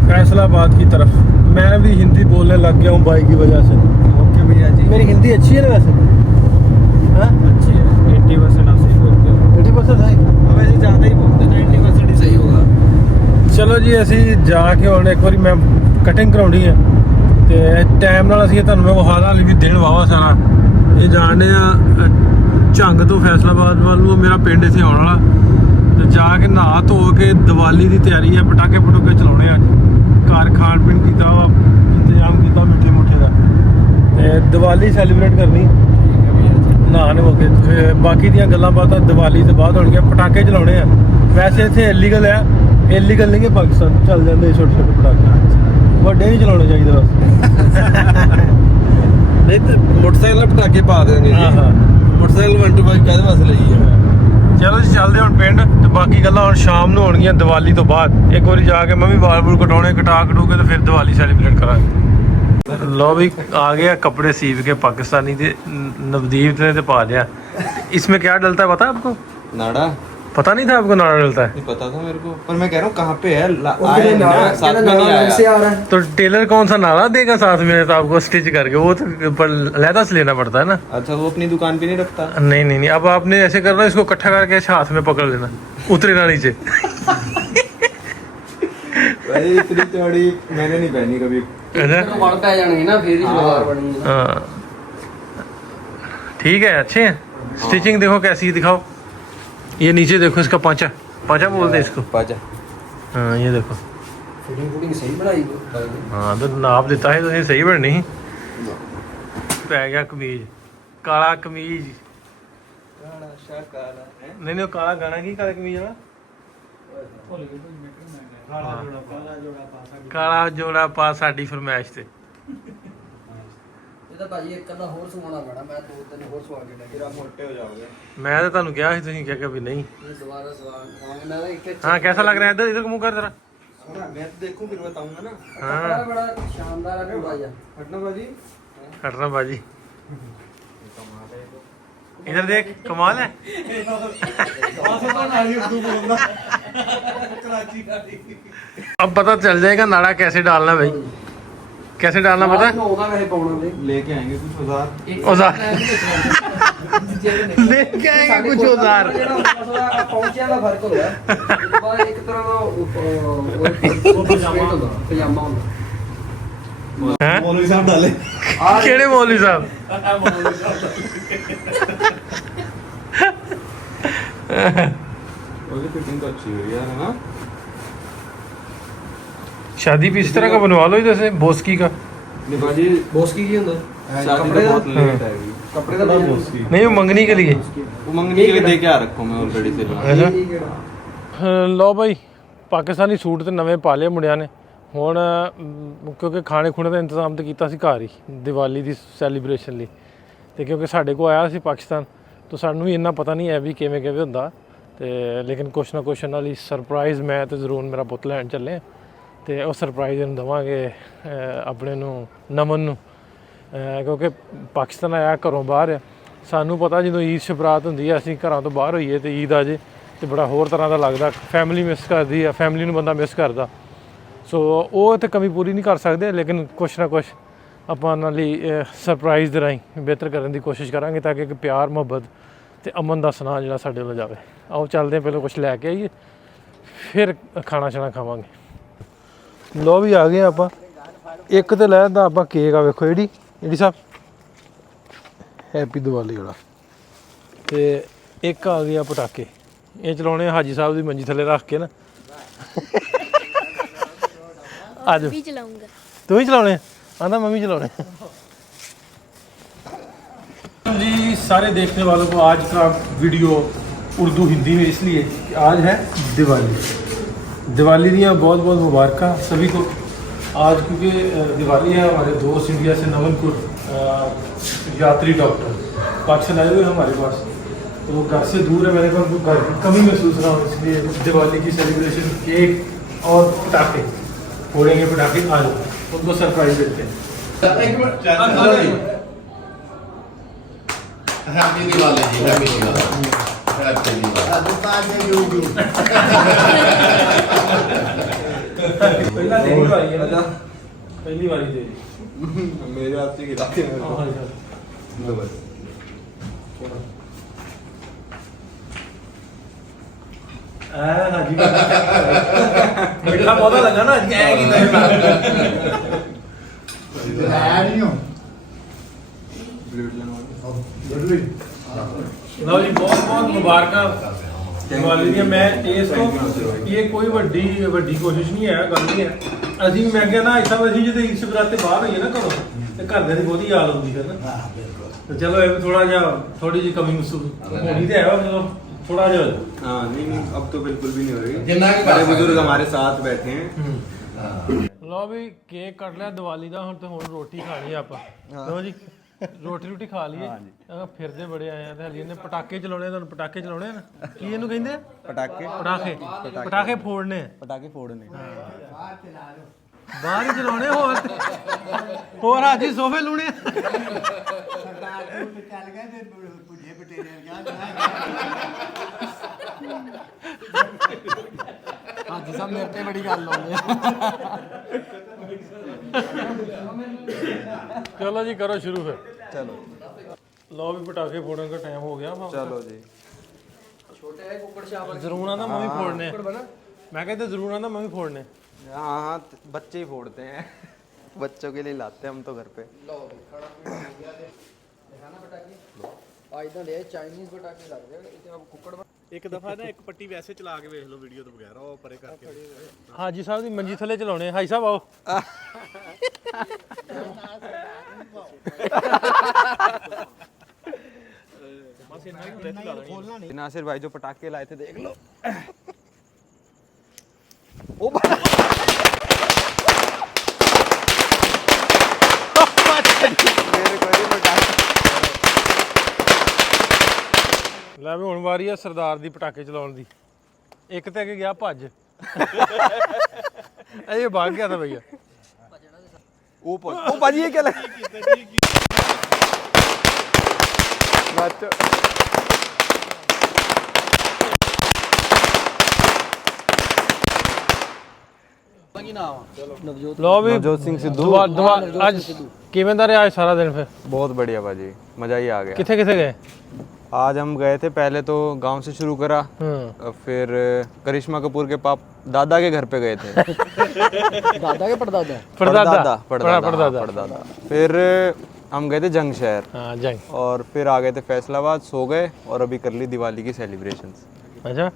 फैसलाबाद की तरफ। मैं भी हिंदी बोलने लग गया हूँ भाई की वजह से। ओके भैया जी। मेरी हिंदी अच्छी है ना वैसे? अच्छी है, 80% आप सही बोलते हो। 80% है वैसे ज़्यादा ही बोलते हैं, 90% ही सही होगा। ਚਲੋ ਜੀ ਅਸੀਂ ਜਾ ਕੇ ਹੁਣ ਇੱਕ ਵਾਰੀ ਮੈਂ ਕਟਿੰਗ ਕਰਾਉਣੀ ਹੈ, ਤੇ ਟਾਈਮ ਨਾਲ ਅਸੀਂ ਤੁਹਾਨੂੰ ਮੈਂ ਵਿਖਾ ਦਾਂ ਵੀ ਦਿਨ ਵਾਵਾ ਸਾਰਾ। ਇਹ ਜਾਣਦੇ ਆ ਝੰਗ ਤੋਂ ਫੈਸਲਾਬਾਦ ਵੱਲ ਨੂੰ ਮੇਰਾ ਪਿੰਡ ਇੱਥੇ ਆਉਣ ਵਾਲਾ ਤੇ ਜਾ ਕੇ ਨਹਾ ਧੋ ਕੇ ਦੀਵਾਲੀ ਦੀ ਤਿਆਰੀ ਹੈ। ਪਟਾਕੇ ਪਟੂਕੇ ਚਲਾਉਣੇ ਅੱਜ ਘਰ ਖਾਣ ਪੀਣ ਕੀਤਾ ਵਾ, ਇੰਤਜ਼ਾਮ ਕੀਤਾ ਮਿੱਠੇ ਮੁੱਠੇ ਦਾ ਤੇ ਦੀਵਾਲੀ ਸੈਲੀਬ੍ਰੇਟ ਕਰਨੀ ਨਹਾਣ ਹੋ ਕੇ। ਫਿਰ ਬਾਕੀ ਦੀਆਂ ਗੱਲਾਂ ਬਾਤਾਂ ਦੀਵਾਲੀ ਤੋਂ ਬਾਅਦ ਹੋਣਗੀਆਂ। ਪਟਾਕੇ ਚਲਾਉਣੇ ਆ, ਵੈਸੇ ਇੱਥੇ ਇਲੀਗਲ ਆ, ਇਲੀਗਲ ਨਹੀਂ ਕਿ ਪਾਕਿਸਤਾਨ ਚੱਲ ਜਾਂਦੇ ਛੋਟੇ ਛੋਟੇ ਪਟਾਕੇ, ਵੱਡੇ ਨਹੀਂ ਚਲਾਉਣੇ ਚਾਹੀਦੇ ਬਸ। नहीं तो मोटरसाइकिल पटाके पा देंगे जी। मोटरसाइकिल 1 to 5 काहदे वास्ते ਲਈ ਹੈ। ਚਲੋ ਜੀ ਚੱਲਦੇ ਹੁਣ ਪਿੰਡ ਤੇ ਬਾਕੀ ਗੱਲਾਂ ਹੁਣ ਸ਼ਾਮ ਨੂੰ ਹੋਣਗੀਆਂ ਦੀਵਾਲੀ ਤੋਂ ਬਾਅਦ। ਇੱਕ ਵਾਰੀ ਜਾ ਕੇ ਮੈਂ ਵੀ ਵਾਲ ਵੂਲ ਕਟਾਉਣੇ, ਕਟਾ ਕਟੂ ਕੇ ਤੇ ਫਿਰ ਦੀਵਾਲੀ ਸੈਲੀਬ੍ਰੇਟ ਕਰਾਂਗੇ। ਲੋ ਵੀ ਆ ਗਿਆ ਕੱਪੜੇ सीव के पाकिस्तानी थे नवदीप ने तो पा दिया। इसमें क्या डलता है पता है आपको? नाड़ा पता नहीं था आपको नाड़ा डलता है? नहीं पता था मेरे को, पर मैं कह रहा हूँ कहाँ पे है उसके साथ में नहीं आया। से आ रहा है तो टेलर कौन सा नाड़ा देगा साथ में तो आपको स्टिच करके? वो तो पर लहदा से लेना पड़ता है ना। अच्छा वो अपनी दुकान पे नहीं रखता? नहीं नहीं नहीं, अब आपने ऐसे करना, इसको इकट्ठा करके हाथ में पकड़ लेना, उतरे ना नीचे। भाई इतनी चौड़ी मैंने नहीं पहनी कभी। अच्छा वड़ पै जाएंगे ना फिर ही सलवार बनेगी। हाँ ठीक है, अच्छे हैं। स्टिचिंग देखो कैसी है, दिखाओ। ये नीचे देखो, इसका पांचा पांचा बोलते हैं इसको। पाजा हाँ ये देखो, फिटिंग फुटिंग सही बनाई हाँ तो नाप देता है तो ये सही बढ़नी। पै गया कमीज, काला कमीज। नहीं नहीं काला गाना की काला कमीज वाला काला जोड़ा पा साडी फरमाइश ते। ਇਹ ਤਾਂ ਭਾਜੀ ਇੱਕ ਅੱਧਾ ਹੋਰ ਸਵਾਉਣਾ ਪੈਣਾ, ਮੈਂ 2-3 ਹੋਰ ਸਵਾ ਕੇ फिर आप मोटे हो जाओगे। मैं तो ਤੁਹਾਨੂੰ ਕਿਹਾ ਸੀ, ਤੁਸੀਂ ਕਿਹਾ ਕਿ ਨਹੀਂ। ਇਹ ਦੁਬਾਰਾ ਸਵਾਉਣਾ ਮੈਂ ਇੱਕ हाँ कैसा लग रहा है? इधर इधर मुंह कर जरा। मैं तो देखूं फिर बताऊंगा ना। कपड़ा बड़ा शानदार है पूरा जा। हटना बाजी। हटना बाजी, इधर देख, कमाल है। अब पता चल जाएगा नाड़ा कैसे डालना भाई, कैसे डालना पता है? होगा वैसे पाउना दे लेके आएंगे कुछ औजार। औजार लेके आएंगे कुछ औजार। ਪਹੁੰਚਿਆ ਦਾ ਫਰਕ ਹੁੰਦਾ ਹੈ। ਇਸ ਬਾਅਦ ਇੱਕ ਤਰ੍ਹਾਂ ਦਾ ਉਹ ਪਜਾਮਾ ਹੁੰਦਾ। हैं? मौलवी साहब डाले। केड़े मौलवी साहब? और फिटिंग तो अच्छी हुई है ना। शादी भी इस तरह का बनवा लो, जैसे बोस्की का। नहीं बाजी ਬੋਸਕੀ ਕੀ ਹੁੰਦਾ? शादी तो बहुत लेट आएगी। ਕੱਪੜੇ ਦਾ ਬੋਸਕੀ नहीं वो मंगनी के लिए। वो मंगनी के लिए दे के आ रखो मैं ऑलरेडी से। ਲਓ ਭਾਈ, ਪਾਕਿਸਤਾਨੀ ਸੂਟ ਤੇ ਨਵੇਂ ਪਾ ਲਏ ਮੁੰਡਿਆਂ ਨੇ। ਹੁਣ ਕਿਉਂਕਿ ਖਾਣੇ ਖੁਣੇ ਦਾ ਇੰਤਜ਼ਾਮ ਤਾਂ ਕੀਤਾ ਸੀ ਘਰ ਹੀ ਦੀਵਾਲੀ ਦੀ ਸੈਲੀਬ੍ਰੇਸ਼ਨ ਲਈ, ਤੇ ਕਿਉਂਕਿ ਸਾਡੇ ਕੋਲ ਆਇਆ ਸੀ ਪਾਕਿਸਤਾਨ, ਤਾਂ ਸਾਨੂੰ ਵੀ ਇੰਨਾ ਪਤਾ ਨਹੀਂ ਹੈ ਵੀ ਕਿਵੇਂ ਕਿਵੇਂ ਹੁੰਦਾ। ਤੇ ਲੇਕਿਨ ਕੁਛ ਨਾ ਕੁਛ ਇਹਨਾਂ ਲਈ ਸਰਪ੍ਰਾਈਜ਼ ਮੈਂ ਤੇ ਜ਼ਰੂਰ ਮੇਰਾ ਪੁੱਤ ਲੈਣ ਚੱਲੇ, ਤੇ ਉਹ ਸਰਪ੍ਰਾਈਜ਼ ਇਹਨੂੰ ਦੇਵਾਂਗੇ ਆਪਣੇ ਨੂੰ, ਨਮਨ ਨੂੰ, ਕਿਉਂਕਿ ਪਾਕਿਸਤਾਨ ਆਇਆ ਘਰੋਂ ਬਾਹਰ ਆ। ਸਾਨੂੰ ਪਤਾ ਜਦੋਂ ਈਦ ਸ਼ਬਰਾਤ ਹੁੰਦੀ ਹੈ ਅਸੀਂ ਘਰਾਂ ਤੋਂ ਬਾਹਰ ਹੋਈਏ ਤੇ ਈਦ ਆ ਜੇ ਤੇ ਬੜਾ ਹੋਰ ਤਰ੍ਹਾਂ ਦਾ ਲੱਗਦਾ, ਫੈਮਿਲੀ ਮਿਸ ਕਰਦੀ ਆ, ਫੈਮਿਲੀ ਨੂੰ ਬੰਦਾ ਮਿਸ ਕਰਦਾ। ਸੋ ਉਹ ਤਾਂ ਕਮੀ ਪੂਰੀ ਨਹੀਂ ਕਰ ਸਕਦੇ, ਲੇਕਿਨ ਕੁਛ ਨਾ ਕੁਛ ਆਪਾਂ ਉਹਨਾਂ ਲਈ ਸਰਪ੍ਰਾਈਜ਼ ਦੇ ਰਾਹੀਂ ਬਿਹਤਰ ਕਰਨ ਦੀ ਕੋਸ਼ਿਸ਼ ਕਰਾਂਗੇ ਤਾਂ ਕਿ ਇੱਕ ਪਿਆਰ ਮੁਹੱਬਤ ਤੇ ਅਮਨ ਦਾ ਸੁਨੇਹਾ ਜਿਹੜਾ ਸਾਡੇ ਵੱਲ ਜਾਵੇ। ਆਓ ਚੱਲਦੇ ਹਾਂ, ਪਹਿਲਾਂ ਕੁਛ ਲੈ ਕੇ ਆਈਏ ਫਿਰ ਖਾਣਾ ਛਾਣਾ ਖਾਵਾਂਗੇ। ਲੋ ਵੀ ਆ ਗਏ ਆਪਾਂ। ਇੱਕ ਤੇ ਲੈ ਦਾ ਆਪਾਂ ਕੇਕ ਆ, ਵੇਖੋ ਜਿਹੜੀ ਸਾਹਿਬ ਹੈਪੀ ਦੀਵਾਲੀ ਵਾਲਾ, ਤੇ ਇੱਕ ਆ ਗਿਆ ਪਟਾਕੇ। ਇਹ ਚਲਾਉਣੇ ਹਾਜੀ ਸਾਹਿਬ ਦੀ ਮੰਜੀ ਥੱਲੇ ਰੱਖ ਕੇ ਨਾ। आज भी चलाऊंगा। तू ही चलाने? आना मम्मी चलाने। जी सारे देखने वालों को आज का वीडियो उर्दू हिंदी में इसलिए कि आज है दिवाली। दिवाली दी बहुत बहुत मुबारक सभी को आज, क्योंकि दिवाली है। हमारे दोस्त इंडिया से नवनपुर यात्री डॉक्टर पाकिस्तान आए हुए हमारे पास, तो वो घर से दूर है, मैंने कहा उनको घर की कमी महसूस रहा हूँ, इसलिए दिवाली की सेलिब्रेशन केक और पटाखे फोड़ेंगे। पटाखे आ जाओ, उनको सरप्राइज देते हैं। एक मिनट हैप्पी दिवाली जी, हैप्पी दिवाली, हैप्पी दिवाली। पहला तेरी बारी है ना, पहली बारी तेरी। मेरे हाथ से गिराते हैं। हाजी मीठा पौधा लगा ना जी, ब्लूटूथ लगवाना। ਲਓ ਜੀ ਬਹੁਤ ਬਹੁਤ ਮੁਬਾਰਕਾਂ ਦੀਵਾਲੀ ਦੀਆਂ। ਮੈਂ ਇਸ ਤੋਂ ਇਹ ਕੋਈ ਵੱਡੀ ਕੋਸ਼ਿਸ਼ ਨਹੀਂ ਹੈ, ਗੱਲ ਨਹੀਂ ਹੈ। ਅਸੀਂ ਮੈਂ ਕਿਹਾ ਨਾ ਇੱਥਾ ਅਸੀਂ ਜਦੋਂ ਇਸ ਬਰਾਤੇ ਬਾਹਰ ਹੋਈਏ ਨਾ ਘਰੋਂ ਤੇ ਘਰਦਿਆਂ ਦੀ ਬਹੁਤੀ ਯਾਦ ਆਉਂਦੀ ਹੈ ਨਾ। ਤੇ ਚਲੋ ਇਹ ਥੋੜਾ ਜਿਹਾ ਥੋੜੀ ਜਿਹੀ ਕਮੀ ਮਹਿਸੂਸ ਹੋਣੀ ਤੇ ਹੈ ਮਤਲਬ थोड़ा जो हाँ नहीं अब तो बिल्कुल भी नहीं हो रही। जिन्ना की बड़े बात बुजुर्ग हमारे साथ बैठे हैं। ਲਓ ਵੀ ਕੇਕ ਕੱਟ ਲਿਆ ਦੀਵਾਲੀ ਦਾ, ਹੁਣ ਤੇ ਹੁਣ ਰੋਟੀ ਖਾਣੀ ਆਪਾਂ। ਲਓ ਜੀ ਰੋਟੀ ਖਾ ਲਈਏ। ਫਿਰਦੇ ਬੜੇ ਆਏ ਆ ਤੇ ਹਲੀ ਇਹਨੇ ਪਟਾਕੇ ਚਲਾਉਣੇ, ਤੁਹਾਨੂੰ ਪਟਾਕੇ ਚਲਾਉਣੇ ਆ ਨਾ, ਕੀ ਇਹਨੂੰ ਕਹਿੰਦੇ ਆ? ਪਟਾਕੇ ਫੋੜਨੇ ਆ। पटाखे फोड़ने। ਬਾਹਰ ਹੀ ਚਲਾਉਣੇ, ਹੋਰ ਹਾਜੀ ਸੋਫੇ ਲੂਣੇ ਹਾਜੀ ਸਾਹਿਬ ਮੇਰੇ ਤੇ ਬੜੀ ਗੱਲ ਹੋਣੀ ਚਲੋ ਜੀ ਕਰੋ ਸ਼ੁਰੂ ਫਿਰ। ਚਲੋ ਲਓ ਵੀ ਪਟਾਕੇ ਫੋੜਨ ਦਾ ਟਾਈਮ ਹੋ ਗਿਆ। चलो जी। ਛੋਟੇ ਹੈ ਕੁੱਕੜ ਸ਼ਾਵਲ ਜ਼ਰੂਰ ਆਂਦਾ ਮੈਂ ਵੀ ਫੋੜਨੇ ਆ। ਮੈਂ ਕਹਿੰਦਾ ਜ਼ਰੂਰ ਆਂਦਾ ਮੈਂ ਵੀ ਫੋੜਨੇ। हाँ हाँ बच्चे ही फोड़ते हैं। बच्चों के लिए लाते हैं हम तो घर पे। ਲਓ ਵੀ ਖਾਣਾ ਪੀਣਾ ਹੋ ਗਿਆ ਤੇ ਦਿਖਾਣਾ ਪਟਾਕੇ ਅੱਜ ਤਾਂ ਦੇ ਚਾਈਨੀਜ਼ ਪਟਾਕੇ ਲੱਗਦੇ ਨੇ ਤੇ ਆਪ ਕੁੱਕੜ एक दफा ना एक पट्टी वैसे चला के देख लो वीडियो तो बगैर वो परे करके। ਹਾਜੀ ਸਾਹਿਬ ਦੀ ਮੰਜੀ ਥੱਲੇ ਚਲਾਉਣੇ। ਹਾਈ ਸਾਹਿਬ ਆਓ। नासिर भाई जो पटाखे लाए थे देख लो। ਲੈ ਵੀ ਹੁਣ ਵਾਰੀ ਆ ਸਰਦਾਰ ਦੀ ਪਟਾਕੇ ਚਲਾਉਣ ਦੀ। ਇੱਕ ਤੇ ਅੱਗੇ ਗਿਆ ਭੱਜ। ਇਹ ਭਾਗ ਗਿਆ ਤਾਂ ਭਈਆ। ओ भाजी ये क्या लगा? ਨਵਜੋਤ ਲਓ ਵੀ नवजोत सिंह सिद्धू। ਅੱਜ ਕਿਵੇਂ ਦਾ ਰਿਹਾ ਅੱਜ ਸਾਰਾ ਦਿਨ ਫਿਰ? बहुत बढ़िया भाजी, मजा ही आ गया। ਕਿੱਥੇ ਕਿੱਥੇ ਗਏ? आज हम गए थे, पहले तो गांव से शुरू करा, फिर करिश्मा कपूर के दादा के घर पे गए थे। ਦਾਦਾ ਕੇ ਪੜਦਾਦਾ ਪੜਦਾਦਾ पड़दादा। फिर हम गए थे जंग शहर ਹਾਂ ਜੰਗ। और फिर आ गए थे फैसलाबाद, सो गए और अभी कर ली दिवाली की सेलिब्रेशंस। अच्छा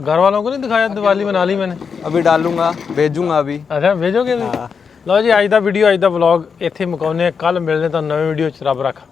घर वालों को नहीं दिखाया? दिवाली मना ली मैंने। अभी डालूंगा, भेजूंगा अभी। अच्छा भेजोगे? ਲਓ ਜੀ ਅੱਜ ਦਾ ਵੀਡੀਓ, ਅੱਜ ਦਾ ਵਲੌਗ ਇੱਥੇ ਮੁਕਾਉਂਦੇ। ਕੱਲ ਮਿਲਦੇ ਤੁਹਾਨੂੰ ਨਵੇਂ ਵੀਡੀਓ ਚ। ਰੱਬ ਰੱਖਾ।